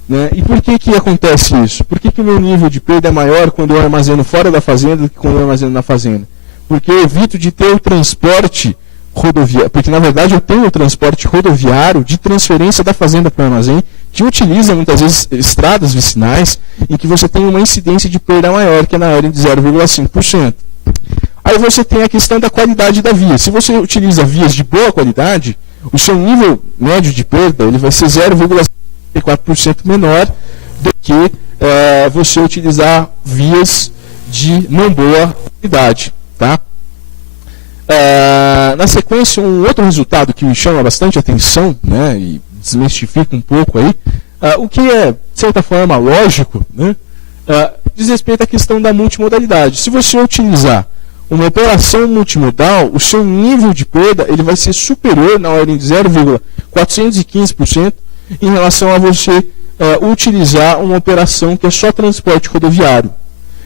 Né? E por que acontece isso? Por que o meu nível de perda é maior quando eu armazeno fora da fazenda do que quando eu armazeno na fazenda? Porque eu evito de ter o transporte rodoviário, porque na verdade eu tenho o transporte rodoviário de transferência da fazenda para o armazém, que utiliza muitas vezes estradas vicinais, em que você tem uma incidência de perda maior, que é na ordem de 0,5%. Aí você tem a questão da qualidade da via. Se você utiliza vias de boa qualidade, o seu nível médio de perda ele vai ser 0,54% menor do que você utilizar vias de não boa qualidade. Tá? Na sequência, um outro resultado que me chama bastante atenção, né, e desmistifica um pouco aí, o que é, de certa forma, lógico, né, diz respeito à questão da multimodalidade. Se você utilizar uma operação multimodal, o seu nível de perda ele vai ser superior na ordem de 0,415% em relação a você utilizar uma operação que é só transporte rodoviário.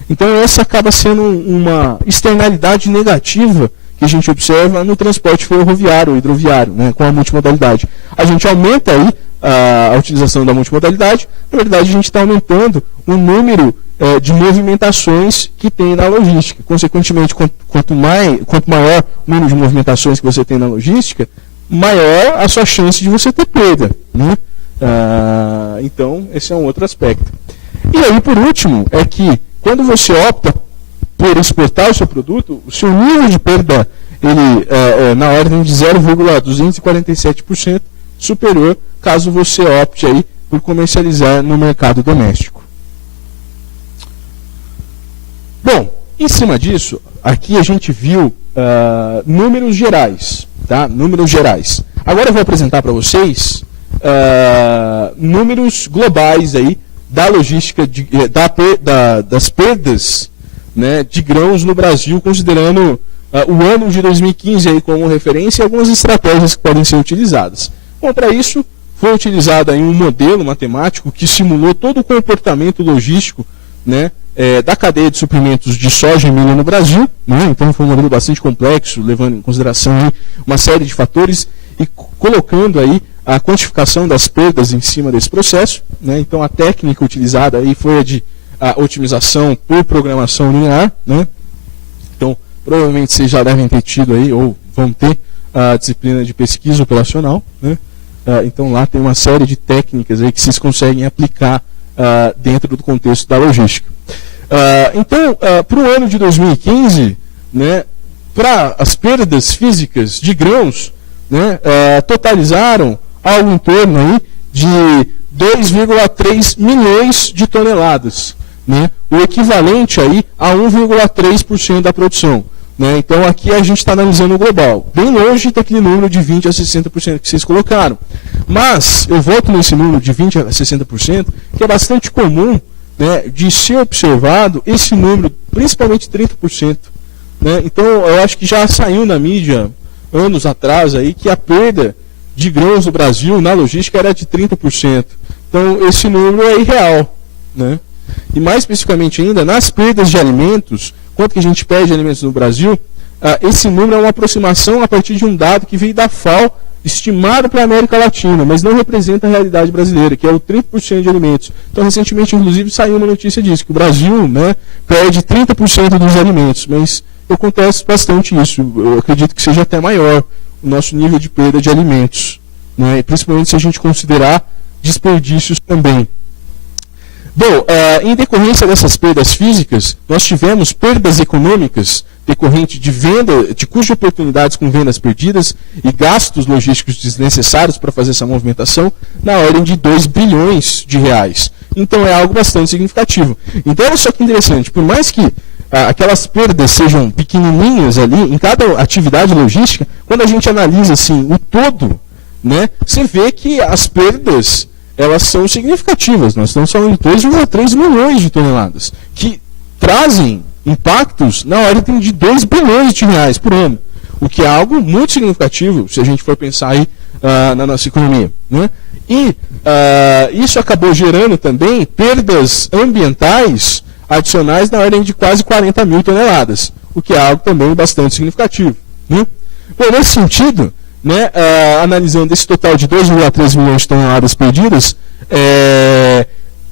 Então essa acaba sendo uma externalidade negativa que a gente observa no transporte ferroviário ou hidroviário, né, com a multimodalidade. A gente aumenta aí a utilização da multimodalidade, na verdade a gente está aumentando o número de movimentações que tem na logística. Consequentemente, quanto maior o número de movimentações que você tem na logística, maior a sua chance de você ter perda. Né? Então, esse é um outro aspecto. E aí, por último, é que quando você opta por exportar o seu produto, o seu nível de perda ele na ordem de 0,247% superior caso você opte aí por comercializar no mercado doméstico. Bom, em cima disso, aqui a gente viu números gerais, tá? Números gerais. Agora eu vou apresentar para vocês números globais aí da logística das perdas, né, de grãos no Brasil, considerando o ano de 2015 aí como referência e algumas estratégias que podem ser utilizadas. Contra isso, foi utilizado aí um modelo matemático que simulou todo o comportamento logístico, né, da cadeia de suprimentos de soja e milho no Brasil, né? Então foi um modelo bastante complexo, levando em consideração aí uma série de fatores e colocando aí a quantificação das perdas em cima desse processo, né? Então a técnica utilizada aí foi a otimização por programação linear, né? Então provavelmente vocês já devem ter tido aí ou vão ter a disciplina de pesquisa operacional, né? Então lá tem uma série de técnicas aí que vocês conseguem aplicar dentro do contexto da logística. Então, para o ano de 2015, né, para as perdas físicas de grãos, né, totalizaram algo em torno aí de 2,3 milhões de toneladas, né, o equivalente aí a 1,3% da produção. Né? Então aqui a gente está analisando o global, bem longe daquele número de 20% a 60% que vocês colocaram. Mas eu volto nesse número de 20% a 60%, que é bastante comum, né, de ser observado esse número, principalmente 30%. Né? Então eu acho que já saiu na mídia anos atrás aí que a perda de grãos no Brasil na logística era de 30%. Então esse número é irreal. Né? E mais especificamente ainda, nas perdas de alimentos, quanto que a gente perde de alimentos no Brasil, esse número é uma aproximação a partir de um dado que veio da FAO, estimado para a América Latina, mas não representa a realidade brasileira, que é o 30% de alimentos. Então, recentemente, inclusive, saiu uma notícia disso, que o Brasil, né, perde 30% dos alimentos, mas acontece bastante isso. Eu acredito que seja até maior o nosso nível de perda de alimentos, né, principalmente se a gente considerar desperdícios também. Bom, em decorrência dessas perdas físicas, nós tivemos perdas econômicas decorrente de venda, de custo de oportunidades com vendas perdidas e gastos logísticos desnecessários para fazer essa movimentação na ordem de 2 bilhões de reais. Então é algo bastante significativo. Então olha só que interessante, por mais que aquelas perdas sejam pequenininhas ali, em cada atividade logística, quando a gente analisa assim o todo, né, você vê que as perdas elas são significativas. Nós estamos falando de 2,3 milhões de toneladas, que trazem impactos na ordem de 2 bilhões de reais por ano, o que é algo muito significativo se a gente for pensar aí na nossa economia. Né? E isso acabou gerando também perdas ambientais adicionais na ordem de quase 40 mil toneladas, o que é algo também bastante significativo. Né? Bom, nesse sentido, né, analisando esse total de 2,3 milhões de toneladas perdidas,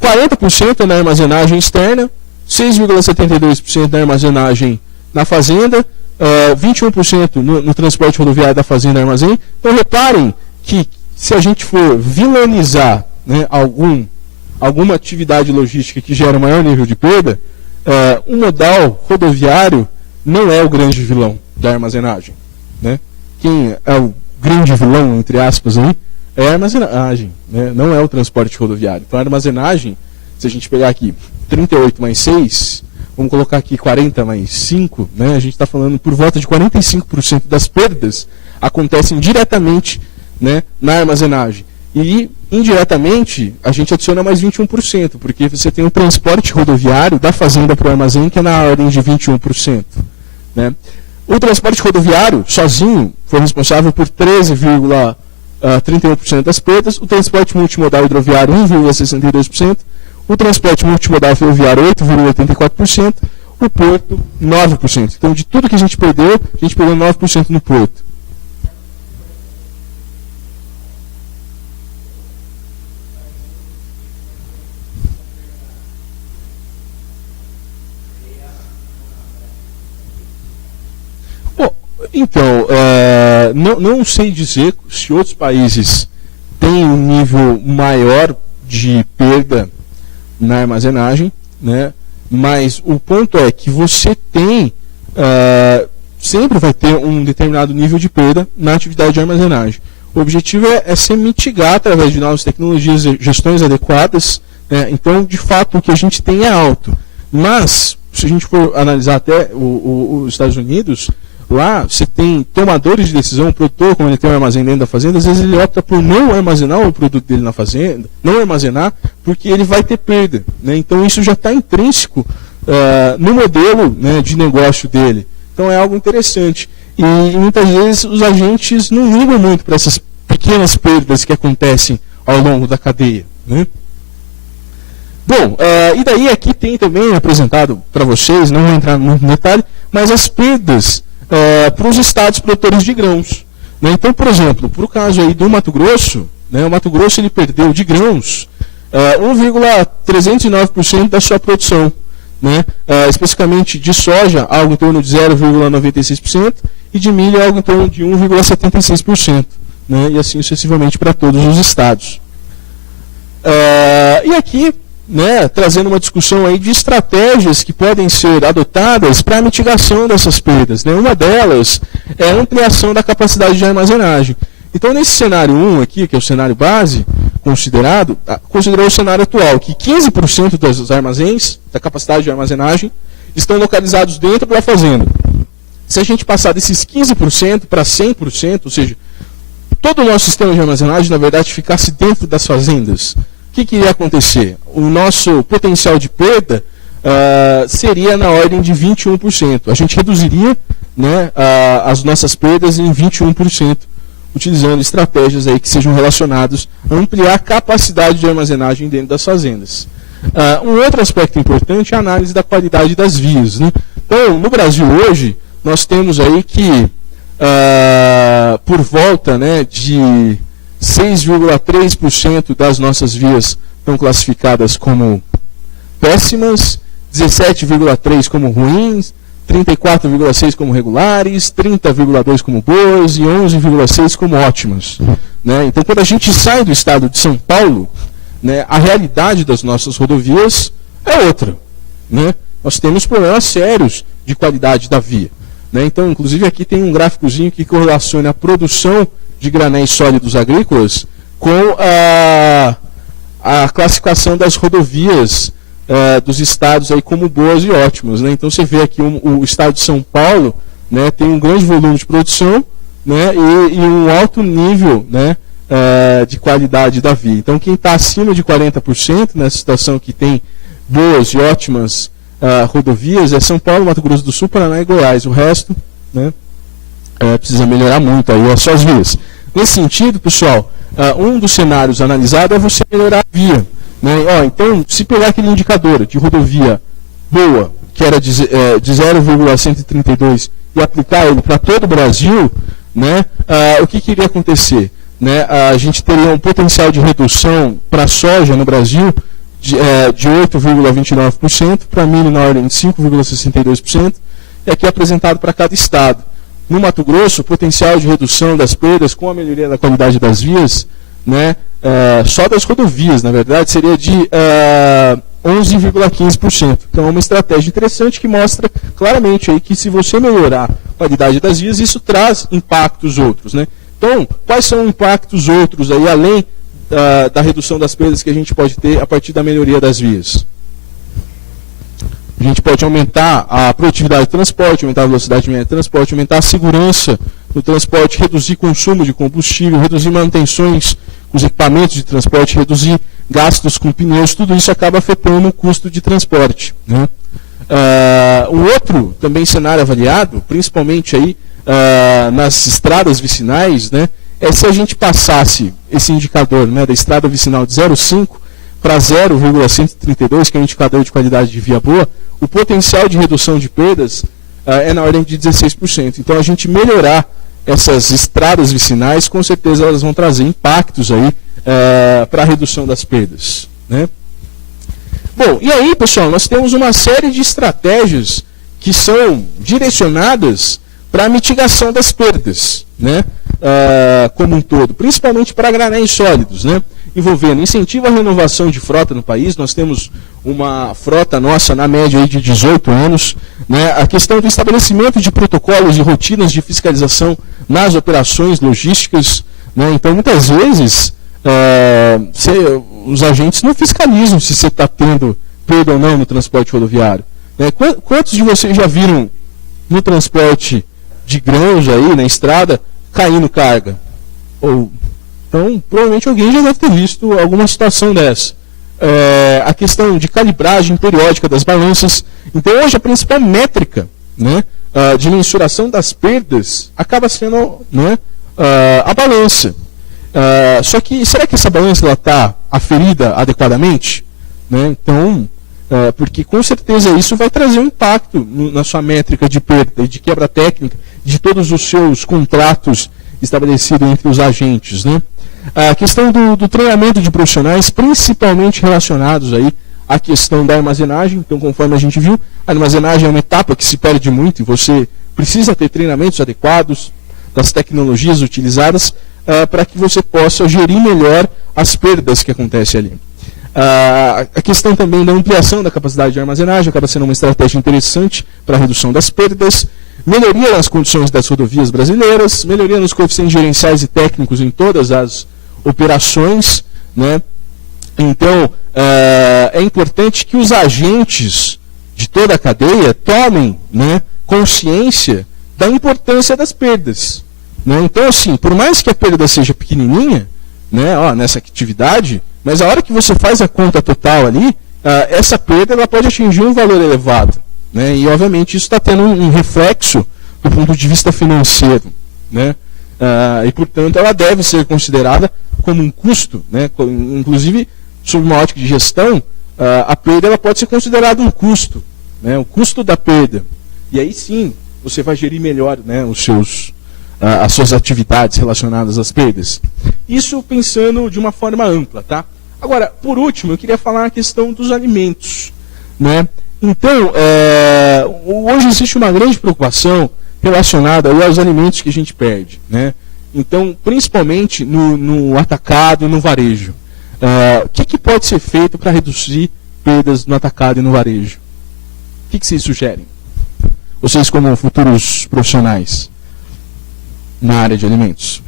40% na armazenagem externa, 6,72% na armazenagem na fazenda, 21% no transporte rodoviário da fazenda e armazém. Então reparem que se a gente for vilanizar, né, alguma atividade logística que gera maior nível de perda, o modal rodoviário não é o grande vilão da armazenagem. Né? Quem é o grande vilão, entre aspas, aí, é a armazenagem, né? Não é o transporte rodoviário. Então a armazenagem, se a gente pegar aqui 38 mais 6, vamos colocar aqui 40 mais 5, né? A gente está falando por volta de 45% das perdas acontecem diretamente, né, na armazenagem. E indiretamente a gente adiciona mais 21%, porque você tem o transporte rodoviário da fazenda para o armazém, que é na ordem de 21%. Né? O transporte rodoviário, sozinho, foi responsável por 13,31% das perdas, o transporte multimodal hidroviário 1,62%, o transporte multimodal ferroviário 8,84%, o porto 9%. Então, de tudo que a gente perdeu 9% no porto. Então, não sei dizer se outros países têm um nível maior de perda na armazenagem, né? Mas o ponto é que você tem, sempre vai ter um determinado nível de perda na atividade de armazenagem. O objetivo é se mitigar através de novas tecnologias e gestões adequadas, né? Então, de fato, o que a gente tem é alto. Mas, se a gente for analisar até os Estados Unidos, lá você tem tomadores de decisão, o produtor, como ele tem um armazém dentro da fazenda, às vezes ele opta por não armazenar o produto dele na fazenda, não armazenar, porque ele vai ter perda. Né? Então isso já está intrínseco no modelo, né, de negócio dele. Então é algo interessante. E muitas vezes os agentes não ligam muito para essas pequenas perdas que acontecem ao longo da cadeia. Né? Bom, e daí aqui tem também apresentado para vocês, não vou entrar muito no detalhe, mas as perdas para os estados produtores de grãos. Né? Então, por exemplo, para o caso aí do Mato Grosso, né, o Mato Grosso ele perdeu de grãos 1,309% da sua produção. Né? Especificamente de soja, algo em torno de 0,96%, e de milho, algo em torno de 1,76%. Né? E assim sucessivamente para todos os estados. E aqui, né, trazendo uma discussão aí de estratégias que podem ser adotadas para a mitigação dessas perdas. Né? Uma delas é a ampliação da capacidade de armazenagem. Então, nesse cenário 1 aqui, que é o cenário base, considerou o cenário atual, que 15% dos armazéns, da capacidade de armazenagem, estão localizados dentro da fazenda. Se a gente passar desses 15% para 100%, ou seja, todo o nosso sistema de armazenagem, na verdade, ficasse dentro das fazendas, o que iria acontecer? O nosso potencial de perda seria na ordem de 21%. A gente reduziria, né, as nossas perdas em 21%, utilizando estratégias aí que sejam relacionadas a ampliar a capacidade de armazenagem dentro das fazendas. Um outro aspecto importante é a análise da qualidade das vias. Né? Então, no Brasil hoje, nós temos aí que, por volta, né, de 6,3% das nossas vias estão classificadas como péssimas, 17,3% como ruins, 34,6% como regulares, 30,2% como boas e 11,6% como ótimas. Né? Então, quando a gente sai do estado de São Paulo, né, a realidade das nossas rodovias é outra. Né? Nós temos problemas sérios de qualidade da via. Né? Então, inclusive, aqui tem um gráficozinho que correlaciona a produção de granéis sólidos agrícolas com a classificação das rodovias dos estados aí como boas e ótimas. Né? Então você vê aqui o estado de São Paulo, né, tem um grande volume de produção, né, e um alto nível, né, de qualidade da via. Então quem está acima de 40% nessa situação que tem boas e ótimas rodovias é São Paulo, Mato Grosso do Sul, Paraná e Goiás. O resto, né, precisa melhorar muito aí as suas vias. Nesse sentido, pessoal, um dos cenários analisados é você melhorar a via. Né? Então, se pegar aquele indicador de rodovia boa, que era de 0,132, e aplicar ele para todo o Brasil, né, o que iria acontecer? Né? A gente teria um potencial de redução para a soja no Brasil de 8,29%, para milho na ordem de 5,62%, e aqui é apresentado para cada estado. No Mato Grosso, o potencial de redução das perdas com a melhoria da qualidade das vias, né, só das rodovias, na verdade, seria de 11,15%. Então é uma estratégia interessante que mostra claramente aí que se você melhorar a qualidade das vias, isso traz impactos outros, né? Então, quais são impactos outros aí, além da redução das perdas que a gente pode ter a partir da melhoria das vias? A gente pode aumentar a produtividade do transporte, aumentar a velocidade média do transporte, aumentar a segurança no transporte, reduzir consumo de combustível, reduzir manutenções com os equipamentos de transporte, reduzir gastos com pneus, tudo isso acaba afetando o custo de transporte, né? Um outro também cenário avaliado, principalmente aí nas estradas vicinais, né, é se a gente passasse esse indicador, né, da estrada vicinal de 0,5 para 0,132, que é o indicador de qualidade de via boa, o potencial de redução de perdas é na ordem de 16%. Então, a gente melhorar essas estradas vicinais, com certeza elas vão trazer impactos aí para a redução das perdas, né? Bom, e aí, pessoal, nós temos uma série de estratégias que são direcionadas para a mitigação das perdas, né? Como um todo, principalmente para granéis sólidos, né? Envolvendo incentivo à renovação de frota no país. Nós temos uma frota nossa na média aí de 18 anos, né? A questão do estabelecimento de protocolos e rotinas de fiscalização nas operações logísticas, né? Então, muitas vezes, os agentes não fiscalizam se você está tendo perda ou não no transporte rodoviário, né? Quantos de vocês já viram no transporte de grãos aí na estrada caindo carga? Então, provavelmente alguém já deve ter visto alguma situação dessa. A questão de calibragem periódica das balanças. Então, hoje a principal métrica, né, de mensuração das perdas acaba sendo, né, a balança. Só que, será que essa balança está aferida adequadamente? Né? Então, porque com certeza isso vai trazer um impacto na sua métrica de perda, de quebra técnica, de todos os seus contratos estabelecidos entre os agentes, né? A questão do treinamento de profissionais, principalmente relacionados aí à questão da armazenagem. Então, conforme a gente viu, a armazenagem é uma etapa que se perde muito e você precisa ter treinamentos adequados das tecnologias utilizadas para que você possa gerir melhor as perdas que acontecem ali. A questão também da ampliação da capacidade de armazenagem acaba sendo uma estratégia interessante para a redução das perdas. Melhoria nas condições das rodovias brasileiras, melhoria nos coeficientes gerenciais e técnicos em todas as operações, né? Então, é importante que os agentes de toda a cadeia tomem, né, consciência da importância das perdas, né? Então, assim, por mais que a perda seja pequenininha, né, nessa atividade, mas a hora que você faz a conta total ali, essa perda ela pode atingir um valor elevado, né? E, obviamente, isso está tendo um reflexo do ponto de vista financeiro, né? E, portanto, ela deve ser considerada como um custo, né? Inclusive, sob uma ótica de gestão, a perda ela pode ser considerada um custo, né? O custo da perda. E aí sim, você vai gerir melhor, né, as suas atividades relacionadas às perdas. Isso pensando de uma forma ampla, tá? Agora, por último, eu queria falar a questão dos alimentos, né? Então, hoje existe uma grande preocupação relacionada aos alimentos que a gente perde, né? Então, principalmente no atacado e no varejo. O que pode ser feito para reduzir perdas no atacado e no varejo? O que vocês sugerem? Vocês como futuros profissionais na área de alimentos.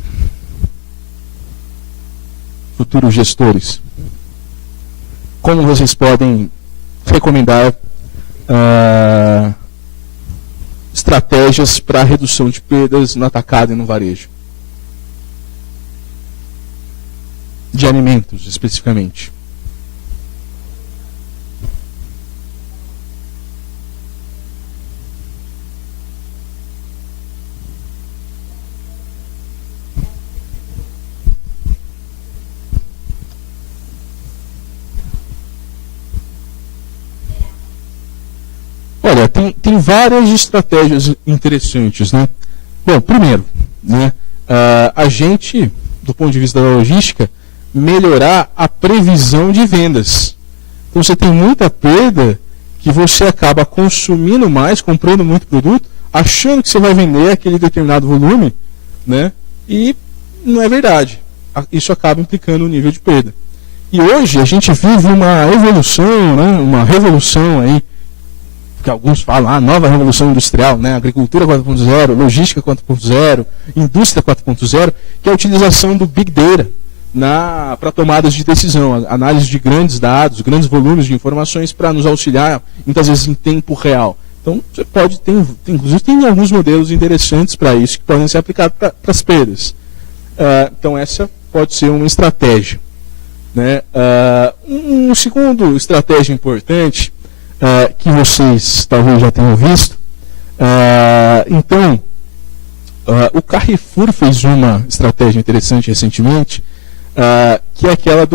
Futuros gestores. Como vocês podem recomendar estratégias para redução de perdas no atacado e no varejo? De alimentos, especificamente. Olha, tem várias estratégias interessantes, né? Bom, primeiro, né, a gente, do ponto de vista da logística, melhorar a previsão de vendas. Então você tem muita perda que você acaba consumindo mais, comprando muito produto, achando que você vai vender aquele determinado volume, né? E não é verdade. Isso acaba implicando um nível de perda. E hoje a gente vive uma evolução, né? Uma revolução aí, que alguns falam, nova revolução industrial, né? Agricultura 4.0, logística 4.0, indústria 4.0, que é a utilização do Big Data para tomadas de decisão, análise de grandes dados, grandes volumes de informações para nos auxiliar, muitas vezes em tempo real. Então, você pode ter, inclusive tem alguns modelos interessantes para isso, que podem ser aplicados para as perdas. Então, essa pode ser uma estratégia. Né? Um segundo estratégia importante, que vocês talvez já tenham visto, o Carrefour fez uma estratégia interessante recentemente, que é aquela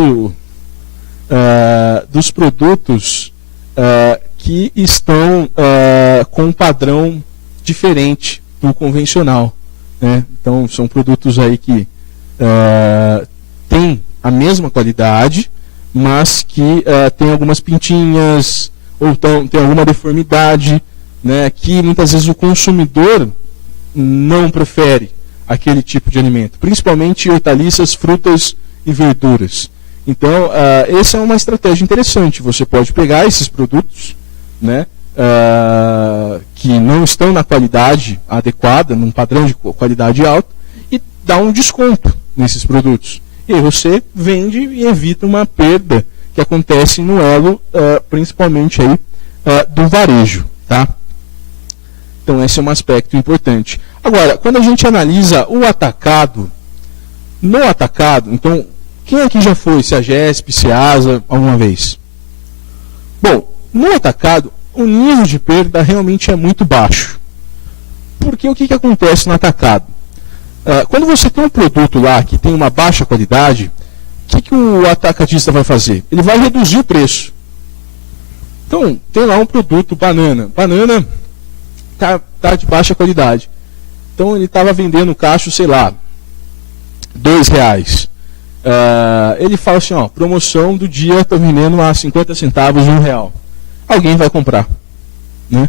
dos produtos que estão com um padrão diferente do convencional. Né? Então, são produtos aí que têm a mesma qualidade, mas que tem algumas pintinhas, ou tem alguma deformidade, né, que muitas vezes o consumidor não prefere aquele tipo de alimento, principalmente hortaliças, frutas e verduras. Então, essa é uma estratégia interessante. Você pode pegar esses produtos, né, que não estão na qualidade adequada, num padrão de qualidade alta, e dar um desconto nesses produtos. E aí você vende e evita uma perda que acontece no elo, principalmente aí, do varejo. Tá? Então, esse é um aspecto importante. Agora, quando a gente analisa o atacado, no atacado, então, quem aqui já foi CEAGESP, CEASA, alguma vez? Bom, no atacado, o nível de perda realmente é muito baixo. Porque o que acontece no atacado? Quando você tem um produto lá que tem uma baixa qualidade, o que o atacadista vai fazer? Ele vai reduzir o preço. Então, tem lá um produto, banana. Banana tá de baixa qualidade. Então, ele estava vendendo o cacho, sei lá, R$2. Ele fala assim, promoção do dia, estou vendendo a 50 centavos, R$1. Alguém vai comprar. Né?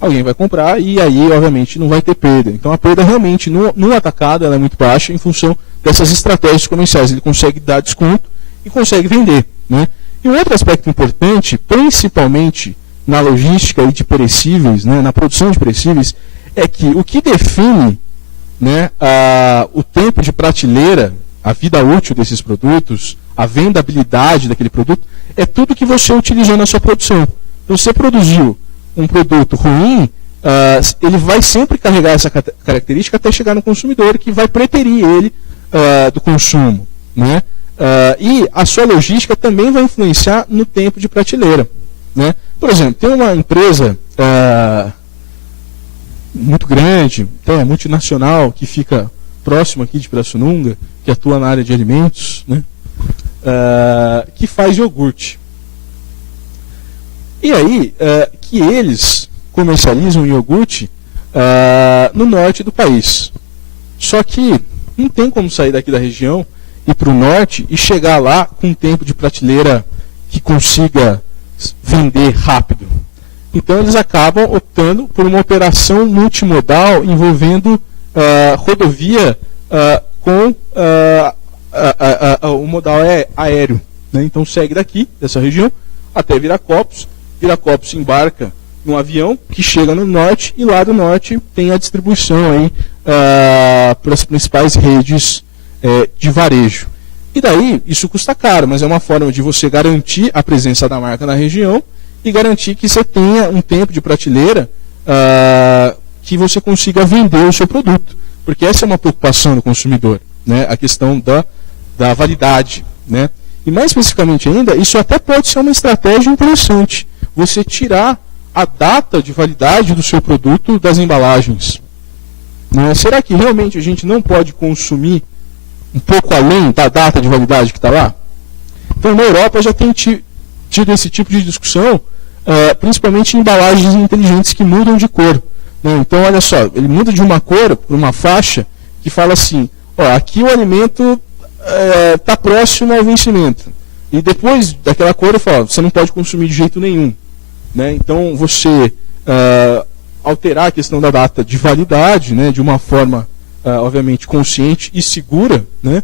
Alguém vai comprar e aí, obviamente, não vai ter perda. Então, a perda realmente, no atacado, ela é muito baixa em função dessas estratégias comerciais. Ele consegue dar desconto e consegue vender. Né? E um outro aspecto importante, principalmente na logística e de perecíveis, né, na produção de perecíveis, é que o que define, né, o tempo de prateleira, a vida útil desses produtos, a vendabilidade daquele produto, é tudo que você utilizou na sua produção. Então, você produziu um produto ruim, ele vai sempre carregar essa característica até chegar no consumidor, que vai preterir ele do consumo. Né? E a sua logística também vai influenciar no tempo de prateleira. Né? Por exemplo, tem uma empresa muito grande, até multinacional, que fica próximo aqui de Pirassununga, que atua na área de alimentos, né? Que faz iogurte. E aí, que eles comercializam iogurte no norte do país. Só que não tem como sair daqui da região, ir para o norte e chegar lá com um tempo de prateleira que consiga vender rápido. Então eles acabam optando por uma operação multimodal envolvendo rodovia com o modal aéreo. Né? Então segue daqui, dessa região, até Viracopos. Viracopos embarca num avião que chega no norte e lá do norte tem a distribuição aí para as principais redes de varejo. E daí, isso custa caro, mas é uma forma de você garantir a presença da marca na região e garantir que você tenha um tempo de prateleira que você consiga vender o seu produto. Porque essa é uma preocupação do consumidor, né? A questão da validade. Né? E mais especificamente ainda, isso até pode ser uma estratégia interessante. Você tirar a data de validade do seu produto das embalagens. Né? Será que realmente a gente não pode consumir um pouco além da data de validade que está lá? Então, na Europa já tem tido esse tipo de discussão, principalmente em embalagens inteligentes que mudam de cor. Né? Então, olha só, ele muda de uma cor para uma faixa que fala assim, aqui o alimento está próximo ao vencimento. E depois daquela cor, ele fala, você não pode consumir de jeito nenhum. né? Então, você alterar a questão da data de validade, né, de uma forma, obviamente, consciente e segura, né,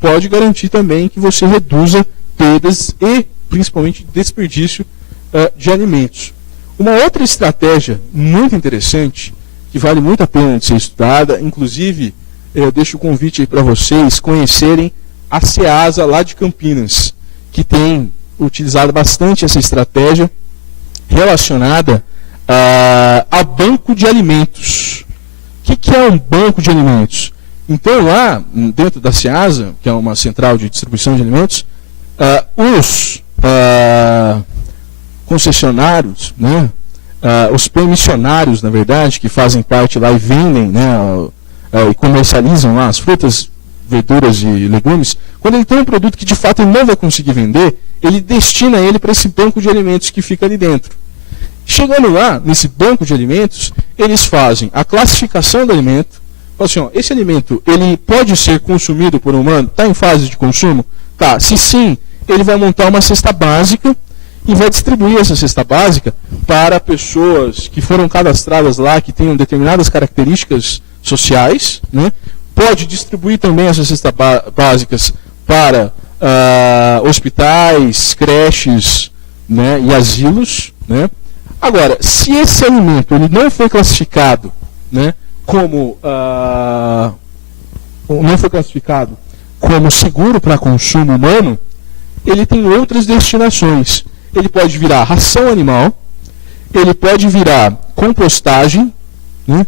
pode garantir também que você reduza perdas e, principalmente, desperdício de alimentos. Uma outra estratégia muito interessante, que vale muito a pena de ser estudada, inclusive, eu deixo o convite aí para vocês conhecerem a Ceasa lá de Campinas, que tem utilizado bastante essa estratégia relacionada a banco de alimentos. O que é um banco de alimentos? Então, lá dentro da Ceasa, que é uma central de distribuição de alimentos, os concessionários, né, os permissionários, na verdade, que fazem parte lá e vendem, né, e comercializam lá as frutas, verduras e legumes, quando ele tem um produto que de fato ele não vai conseguir vender, ele destina ele para esse banco de alimentos que fica ali dentro. Chegando lá, nesse banco de alimentos, eles fazem a classificação do alimento. Falam assim, ó, esse alimento ele pode ser consumido por um humano? Está em fase de consumo? Tá. Se sim, ele vai montar uma cesta básica e vai distribuir essa cesta básica para pessoas que foram cadastradas lá, que tenham determinadas características sociais, né? Pode distribuir também essas cestas básicas para hospitais, creches, né, e asilos, né? Agora, se esse alimento ele não foi classificado, né, como seguro para consumo humano, ele tem outras destinações. Ele pode virar ração animal, ele pode virar compostagem, né?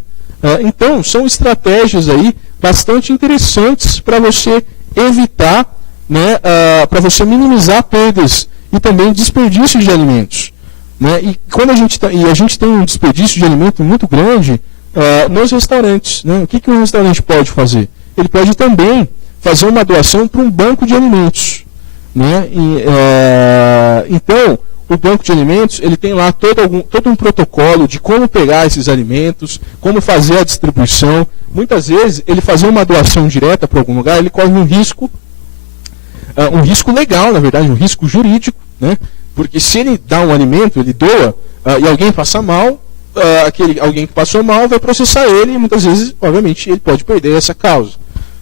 Então, são estratégias aí bastante interessantes para você evitar, né, para você minimizar perdas e também desperdício de alimentos. Né? E quando a gente tem um desperdício de alimento muito grande nos restaurantes. Né? O que um restaurante pode fazer? Ele pode também fazer uma doação para um banco de alimentos. Né? Então, o banco de alimentos ele tem lá todo um protocolo de como pegar esses alimentos, como fazer a distribuição. Muitas vezes, ele fazer uma doação direta para algum lugar, ele corre um risco legal, na verdade, um risco jurídico, né? Porque se ele dá um alimento, ele doa, e alguém passa mal, alguém que passou mal vai processar ele, e muitas vezes, obviamente, ele pode perder essa causa.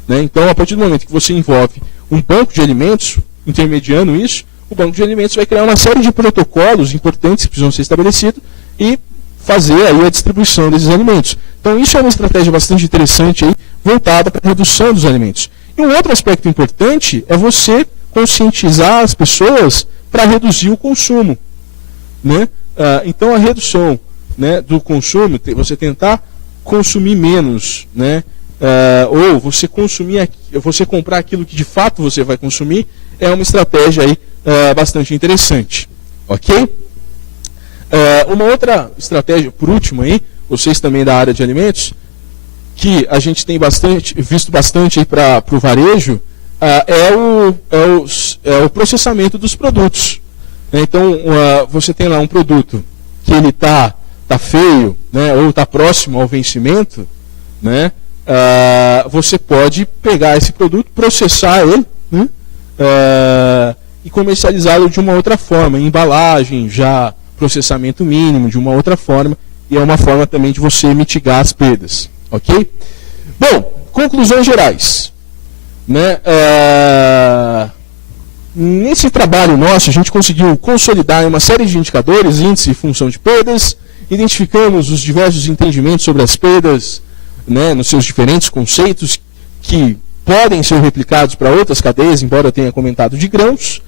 Né? Então, a partir do momento que você envolve um banco de alimentos, intermediando isso, o banco de alimentos vai criar uma série de protocolos importantes que precisam ser estabelecidos e fazer aí a distribuição desses alimentos. Então, isso é uma estratégia bastante interessante aí, voltada para a redução dos alimentos. E um outro aspecto importante é você conscientizar as pessoas para reduzir o consumo. Né? Então, a redução, né, do consumo, você tentar consumir menos, né, ou você comprar aquilo que de fato você vai consumir, é uma estratégia aí, bastante interessante. Ok? Uma outra estratégia, por último, aí, vocês também da área de alimentos, que a gente tem visto bastante para o varejo, é o processamento dos produtos. Então, você tem lá um produto que ele tá feio, né, ou está próximo ao vencimento, né, você pode pegar esse produto, processar ele, né, e comercializá-lo de uma outra forma, embalagem, já processamento mínimo, de uma outra forma, e é uma forma também de você mitigar as perdas. Ok? Bom, conclusões gerais. Né? Nesse trabalho nosso, a gente conseguiu consolidar uma série de indicadores, índice e função de perdas, identificamos os diversos entendimentos sobre as perdas, né, nos seus diferentes conceitos, que podem ser replicados para outras cadeias, embora eu tenha comentado de grãos.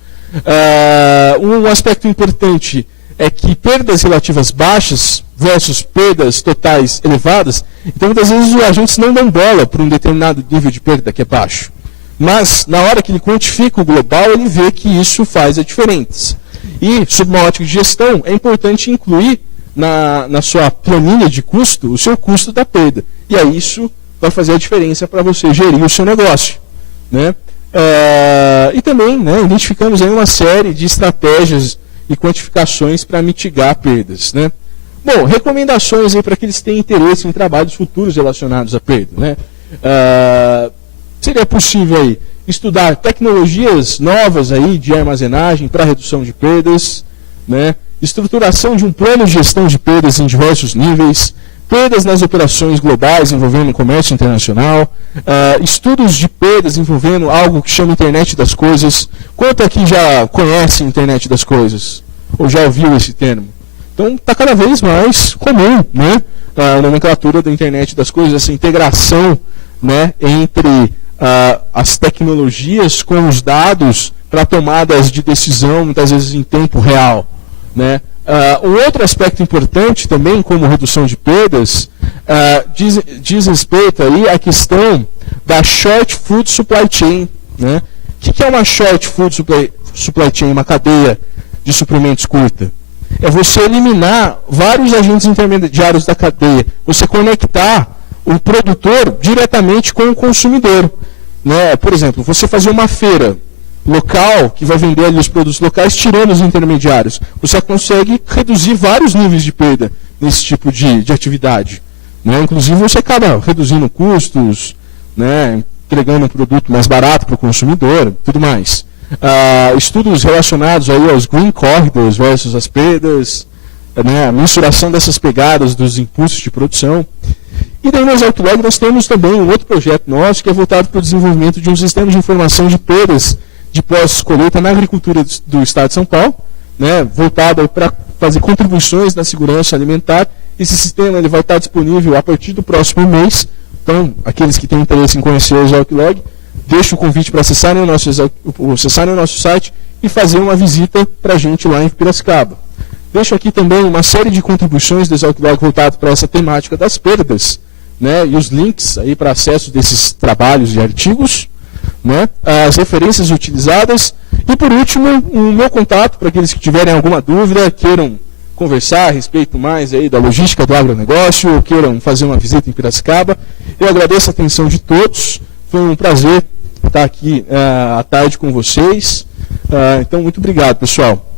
Um aspecto importante é que perdas relativas baixas versus perdas totais elevadas, então muitas vezes os agentes não dão bola para um determinado nível de perda que é baixo. Mas, na hora que ele quantifica o global, ele vê que isso faz a diferença. E, sob uma ótica de gestão, é importante incluir na sua planilha de custo o seu custo da perda. E aí isso vai fazer a diferença para você gerir o seu negócio. Né? E também, né, identificamos aí uma série de estratégias e quantificações para mitigar perdas. Né? Bom, recomendações para aqueles que têm interesse em trabalhos futuros relacionados à perda. Né? Seria possível aí estudar tecnologias novas aí de armazenagem para redução de perdas, né? estruturação de um plano de gestão de perdas em diversos níveis, perdas nas operações globais envolvendo o comércio internacional, estudos de perdas envolvendo algo que chama Internet das Coisas. Quanto aqui já conhece Internet das Coisas? Ou já ouviu esse termo? Então está cada vez mais comum, né, a nomenclatura da Internet das Coisas, essa integração, né, entre as tecnologias com os dados para tomadas de decisão, muitas vezes em tempo real, né? Um outro aspecto importante também, como redução de perdas, diz respeito aí à questão da Short Food Supply Chain, né? O que é uma Short Food Supply Chain, uma cadeia de suprimentos curta? É você eliminar vários agentes intermediários da cadeia, você conectar o produtor diretamente com o consumidor, né? Por exemplo, você fazer uma feira local, que vai vender ali os produtos locais, tirando os intermediários. Você consegue reduzir vários níveis de perda nesse tipo de atividade, né? Inclusive, você acaba reduzindo custos, né? Entregando um produto mais barato para o consumidor, tudo mais. Estudos relacionados aí aos green corridors versus as perdas, né? A mensuração dessas pegadas dos impulsos de produção. E daí no Exaltlog nós temos também um outro projeto nosso que é voltado para o desenvolvimento de um sistema de informação de perdas de pós-colheita na agricultura do Estado de São Paulo, né, voltado para fazer contribuições na segurança alimentar. Esse sistema ele vai estar disponível a partir do próximo mês. Então, aqueles que têm interesse em conhecer o Exaltlog, deixo o convite para acessarem o nosso site e fazer uma visita para a gente lá em Piracicaba. Deixo aqui também uma série de contribuições do Exaltlog voltado para essa temática das perdas, né, e os links aí para acesso desses trabalhos e artigos, né, as referências utilizadas e, por último, o meu contato para aqueles que tiverem alguma dúvida, queiram conversar a respeito mais aí da logística do agronegócio, ou queiram fazer uma visita em Piracicaba. Eu agradeço a atenção de todos, foi um prazer estar aqui à tarde com vocês. Então, muito obrigado, pessoal.